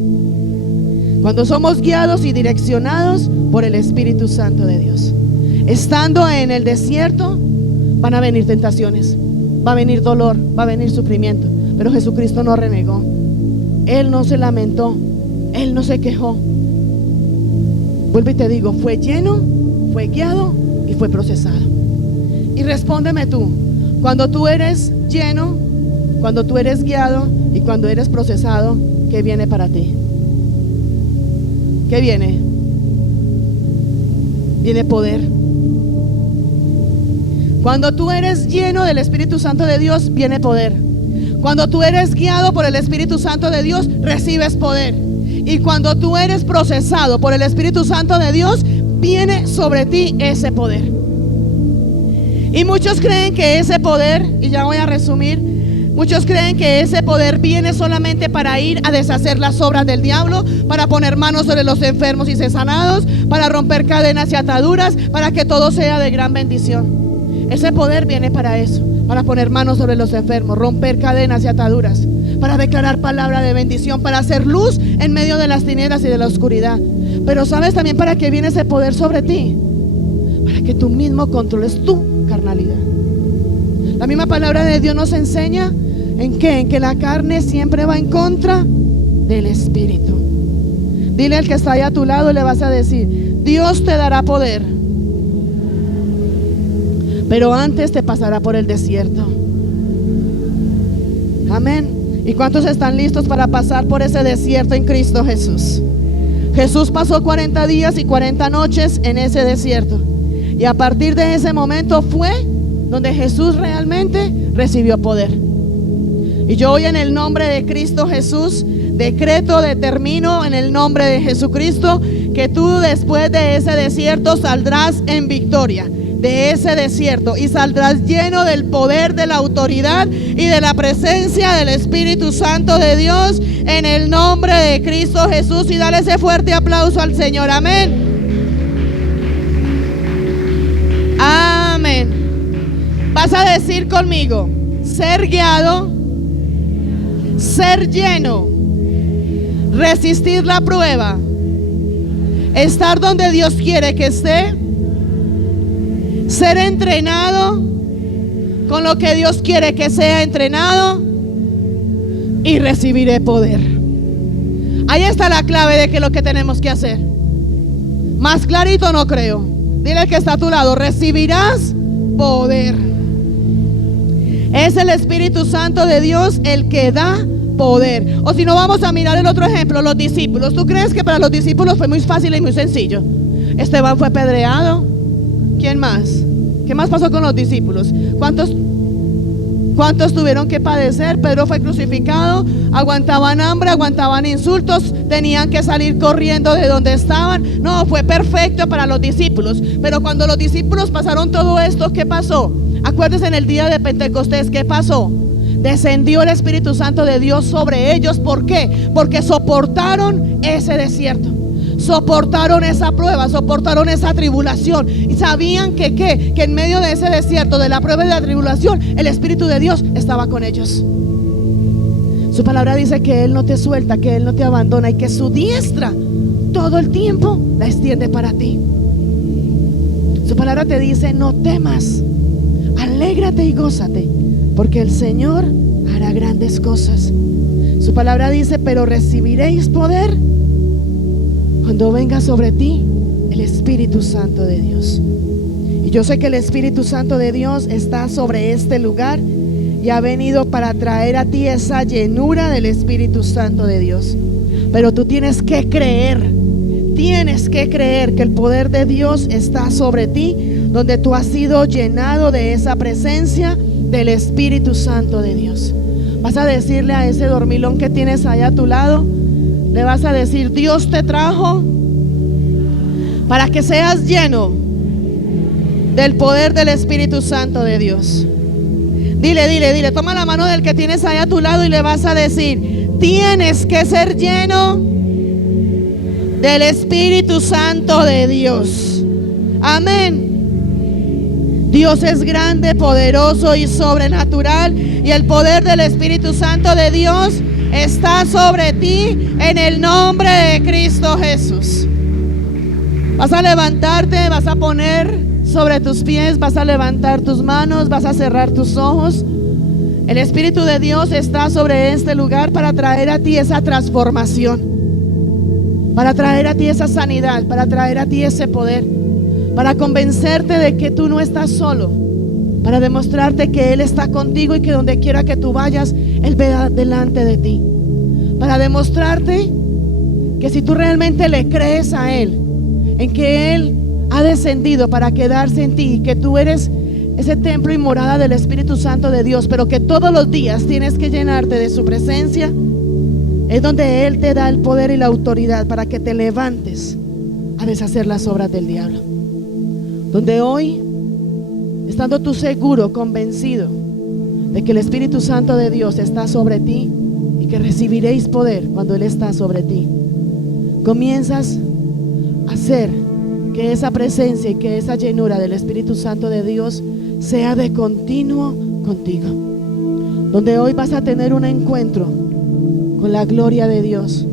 cuando somos guiados y direccionados por el Espíritu Santo de Dios. Estando en el desierto, van a venir tentaciones, va a venir dolor, va a venir sufrimiento, pero Jesucristo no renegó. Él no se lamentó, Él no se quejó. Vuelvo y te digo: fue lleno, fue guiado y fue procesado. Y respóndeme tú: cuando tú eres lleno, cuando tú eres guiado y cuando eres procesado, ¿qué viene para ti? ¿Qué viene? Viene poder. Cuando tú eres lleno del Espíritu Santo de Dios, viene poder. Cuando tú eres guiado por el Espíritu Santo de Dios, recibes poder. Y cuando tú eres procesado por el Espíritu Santo de Dios, viene sobre ti ese poder. Y muchos creen que ese poder, y ya voy a resumir, muchos creen que ese poder viene solamente para ir a deshacer las obras del diablo, para poner manos sobre los enfermos y ser sanados, para romper cadenas y ataduras, para que todo sea de gran bendición. Ese poder viene para eso, para poner manos sobre los enfermos, romper cadenas y ataduras, para declarar palabra de bendición, para hacer luz en medio de las tinieblas y de la oscuridad. Pero ¿sabes también para qué viene ese poder sobre ti? Para que tú mismo controles tu carnalidad. La misma palabra de Dios nos enseña ¿en qué? En que la carne siempre va en contra del Espíritu. Dile al que está ahí a tu lado y le vas a decir: Dios te dará poder, pero antes te pasará por el desierto. Amén. ¿Y cuántos están listos para pasar por ese desierto en Cristo Jesús? Jesús pasó 40 días y 40 noches en ese desierto. Y a partir de ese momento fue donde Jesús realmente recibió poder. Y yo hoy en el nombre de Cristo Jesús decreto, determino en el nombre de Jesucristo que tú después de ese desierto saldrás en victoria de ese desierto y saldrás lleno del poder, de la autoridad y de la presencia del Espíritu Santo de Dios en el nombre de Cristo Jesús. Y dale ese fuerte aplauso al Señor. Amén. Amén. Vas a decir conmigo: ser guiado, ser lleno, resistir la prueba, estar donde Dios quiere que esté, ser entrenado con lo que Dios quiere que sea entrenado y recibiré poder. Ahí está la clave de que lo que tenemos que hacer. Más clarito no creo. Dile al que está a tu lado: recibirás poder. Es el Espíritu Santo de Dios el que da poder. O si no, vamos a mirar el otro ejemplo, los discípulos. ¿Tú crees que para los discípulos fue muy fácil y muy sencillo? Esteban fue apedreado. ¿Quién más? ¿Qué más pasó con los discípulos? ¿Cuántos tuvieron que padecer? Pedro fue crucificado, aguantaban hambre, aguantaban insultos, tenían que salir corriendo de donde estaban. No, fue perfecto para los discípulos. Pero cuando los discípulos pasaron todo esto, ¿qué pasó? Acuérdense, en el día de Pentecostés, ¿qué pasó? Descendió el Espíritu Santo de Dios sobre ellos. ¿Por qué? Porque soportaron ese desierto, soportaron esa prueba, soportaron esa tribulación y sabían que en medio de ese desierto, de la prueba y de la tribulación, el Espíritu de Dios estaba con ellos. Su palabra dice que Él no te suelta, que Él no te abandona y que su diestra todo el tiempo la extiende para ti. Su palabra te dice: no temas, alégrate y gózate, porque el Señor hará grandes cosas. Su palabra dice: pero recibiréis poder cuando venga sobre ti el Espíritu Santo de Dios. Y yo sé que el Espíritu Santo de Dios está sobre este lugar y ha venido para traer a ti esa llenura del Espíritu Santo de Dios. Pero tú tienes que creer que el poder de Dios está sobre ti, donde tú has sido llenado de esa presencia del Espíritu Santo de Dios. Vas a decirle a ese dormilón que tienes allá a tu lado, le vas a decir: Dios te trajo para que seas lleno del poder del Espíritu Santo de Dios. Dile, toma la mano del que tienes ahí a tu lado y le vas a decir: tienes que ser lleno del Espíritu Santo de Dios. Amén. Dios es grande, poderoso y sobrenatural, y el poder del Espíritu Santo de Dios está sobre ti en el nombre de Cristo Jesús. Vas a levantarte, vas a poner sobre tus pies, vas a levantar tus manos, vas a cerrar tus ojos. El Espíritu de Dios está sobre este lugar para traer a ti esa transformación, para traer a ti esa sanidad, para traer a ti ese poder, para convencerte de que tú no estás solo, para demostrarte que Él está contigo y que donde quiera que tú vayas, Él ve delante de ti, para demostrarte que si tú realmente le crees a Él, en que Él ha descendido para quedarse en ti y que tú eres ese templo y morada del Espíritu Santo de Dios, pero que todos los días tienes que llenarte de su presencia, Es donde Él te da el poder y la autoridad para que te levantes a deshacer las obras del diablo. Donde hoy, estando tú seguro, convencido de que el Espíritu Santo de Dios está sobre ti y que recibiréis poder cuando Él está sobre ti, comienzas a hacer que esa presencia y que esa llenura del Espíritu Santo de Dios sea de continuo contigo. Donde hoy vas a tener un encuentro con la gloria de Dios.